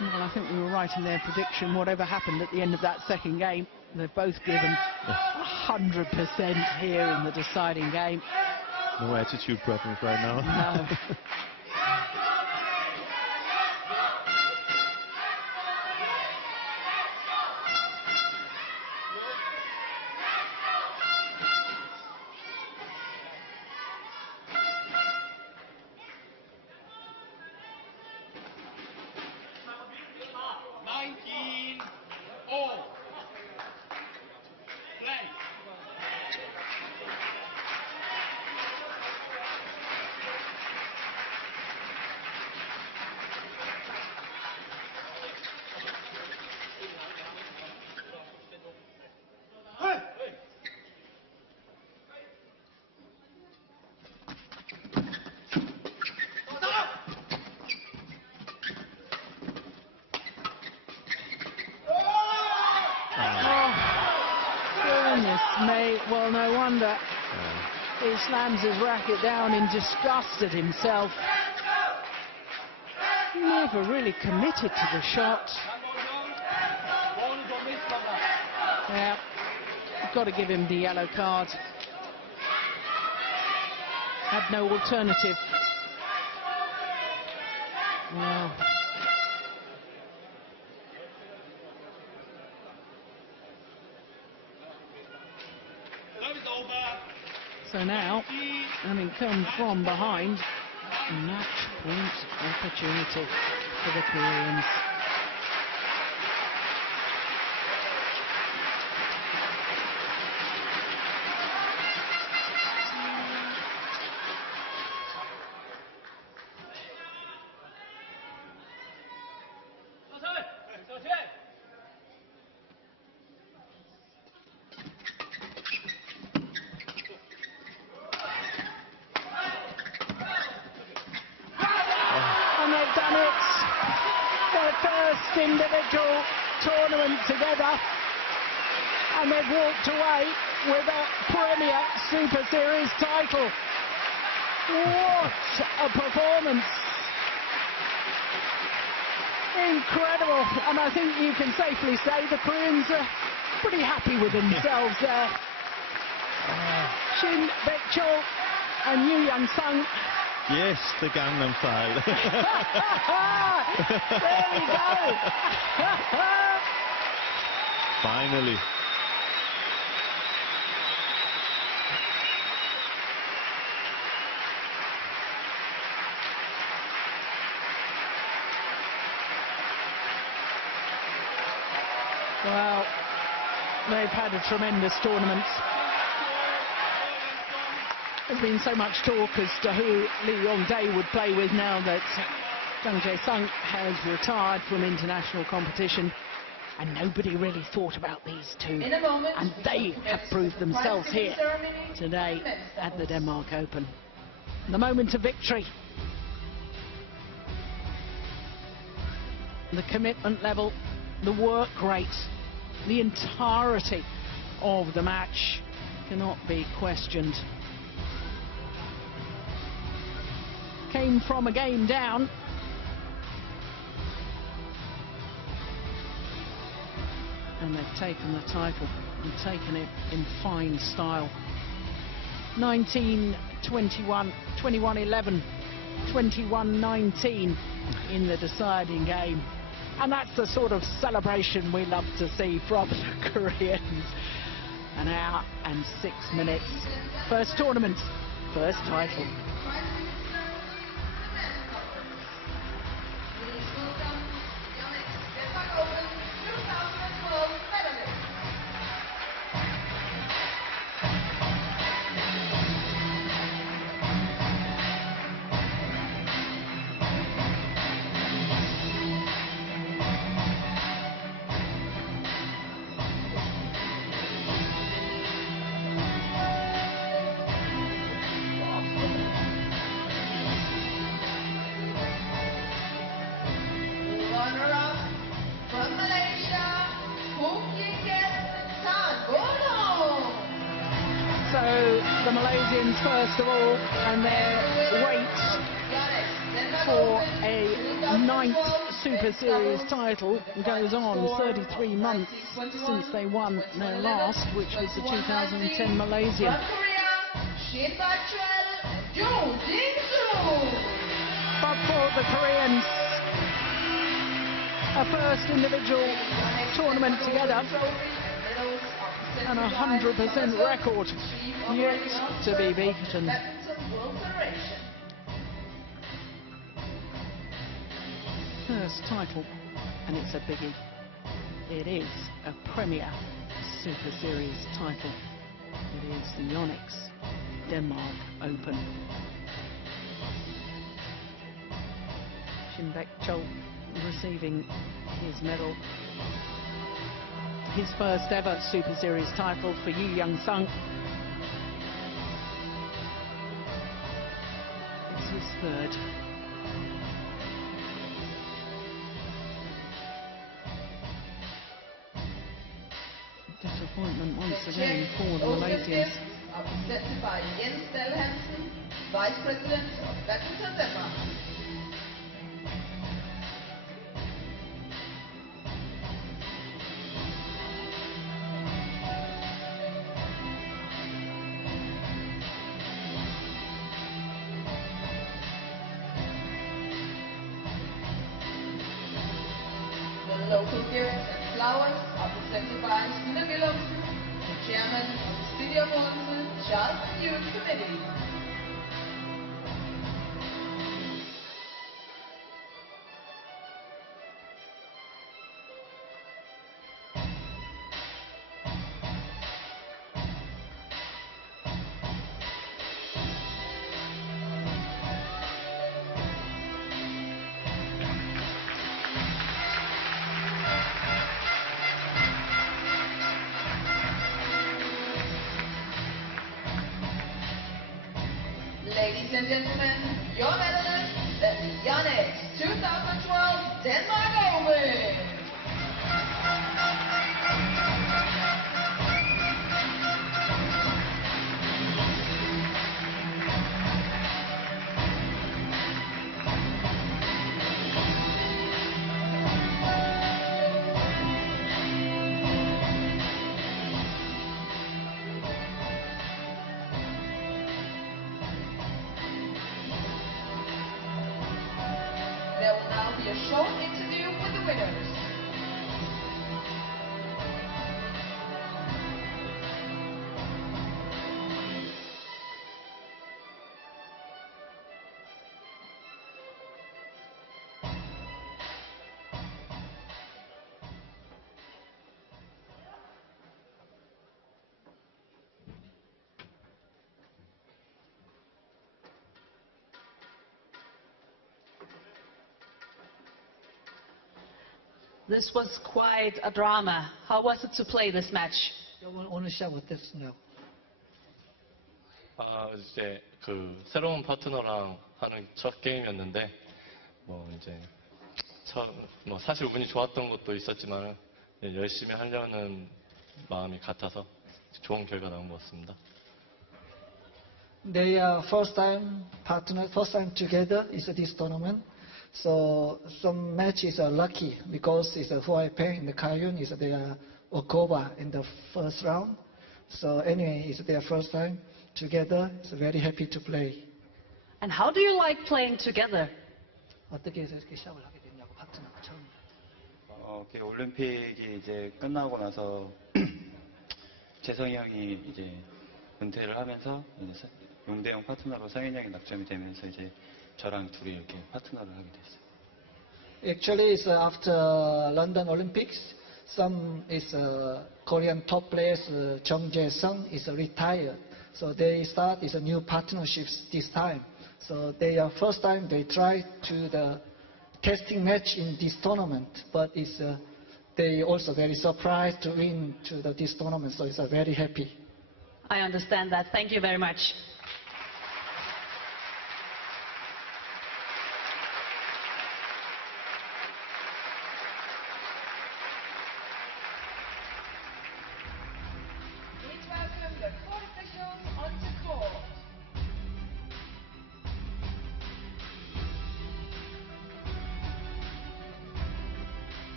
Well, I think we were right in their prediction. Whatever happened at the end of that second game, they've both given 100% here in the deciding game. No attitude problems right now. No. Well, no wonder he slams his racket down in disgust at himself. Never really committed to the shot. Yeah, you've got to give him the yellow card. Had no alternative. Well. So now, having come from behind, match point opportunity for the Koreans. Individual tournament together, and they've walked away with a Premier Super Series title. What a performance! Incredible, and I think you can safely say the Koreans are pretty happy with themselves there. Shin, Choel and Yonex. Yes, the Gangnam Style. There we go. Finally. Well, they've had a tremendous tournament. There's been so much talk as to who Lee Yong-dae would play with now that Jung Jae-sung has retired from international competition, and nobody really thought about these two, and they have proved themselves here today at the Denmark Open. The moment of victory, the commitment level, the work rate, the entirety of the match cannot be questioned. Came from a game down, and they've taken the title and taken it in fine style. 19-21, 21-11, 21-19 in the deciding game, and that's the sort of celebration we love to see from the Koreans. An hour and 6 minutes. First tournament, first title. The Malaysians first of all, and their wait for a 9th Super Series title goes on. 33 months since they won their last, which was the 2010 Malaysian. But for the Koreans, a first individual tournament together and 100% record yet to be beaten. First title, and it's a biggie. It is a Premier Super Series title. It is the Yonex Denmark Open. Shin Choel receiving his medal. His first ever Super Series title for Yonex. It's his third. Disappointment once again for the Malaysians. Presented by Yeon, Vice President of Badminton Denmark. Local gifts and flowers are presented by Stina Willumsen, the chairman of the City of Odense, Just Youth Committee. Ladies and gentlemen, your medalist, the Yonex 2012 Denmark Open. There will now be a short interview with the winners. This was quite a drama. How was it to play this match? 오늘 시합 어땠습니까? 이제 그 새로운 파트너랑 하는 첫 게임이었는데 이제 사실 운이 좋았던 것도 있었지만 열심히 하려는 마음이 같아서 좋은 결과 나온 것 같습니다. They are first time partner, first time together is this tournament. So some matches are lucky because it's a Huai Peng in the Kayun, is their Okoba in the first round. So anyway, it's their first time together. So very happy to play. And how do you like playing together? 어떻게 해서 이렇게 시합을 하게 됐냐고 파트너가 처음. 올림픽이 이제 끝나고 나서 재성이 형이 이제 은퇴를 하면서 이제 용대형 파트너로 성현이 형이 낙점이 되면서 이제 저랑 둘이 이렇게 파트너를 하게 됐어요. Actually, it's after London Olympics. Some is Korean top players, Jung Jae-sung is retired. So they start is a new partnerships this time. So they are first time they try to the testing match in this tournament, but it's they also very surprised to win to this tournament. So it's very happy. I understand that. Thank you very much.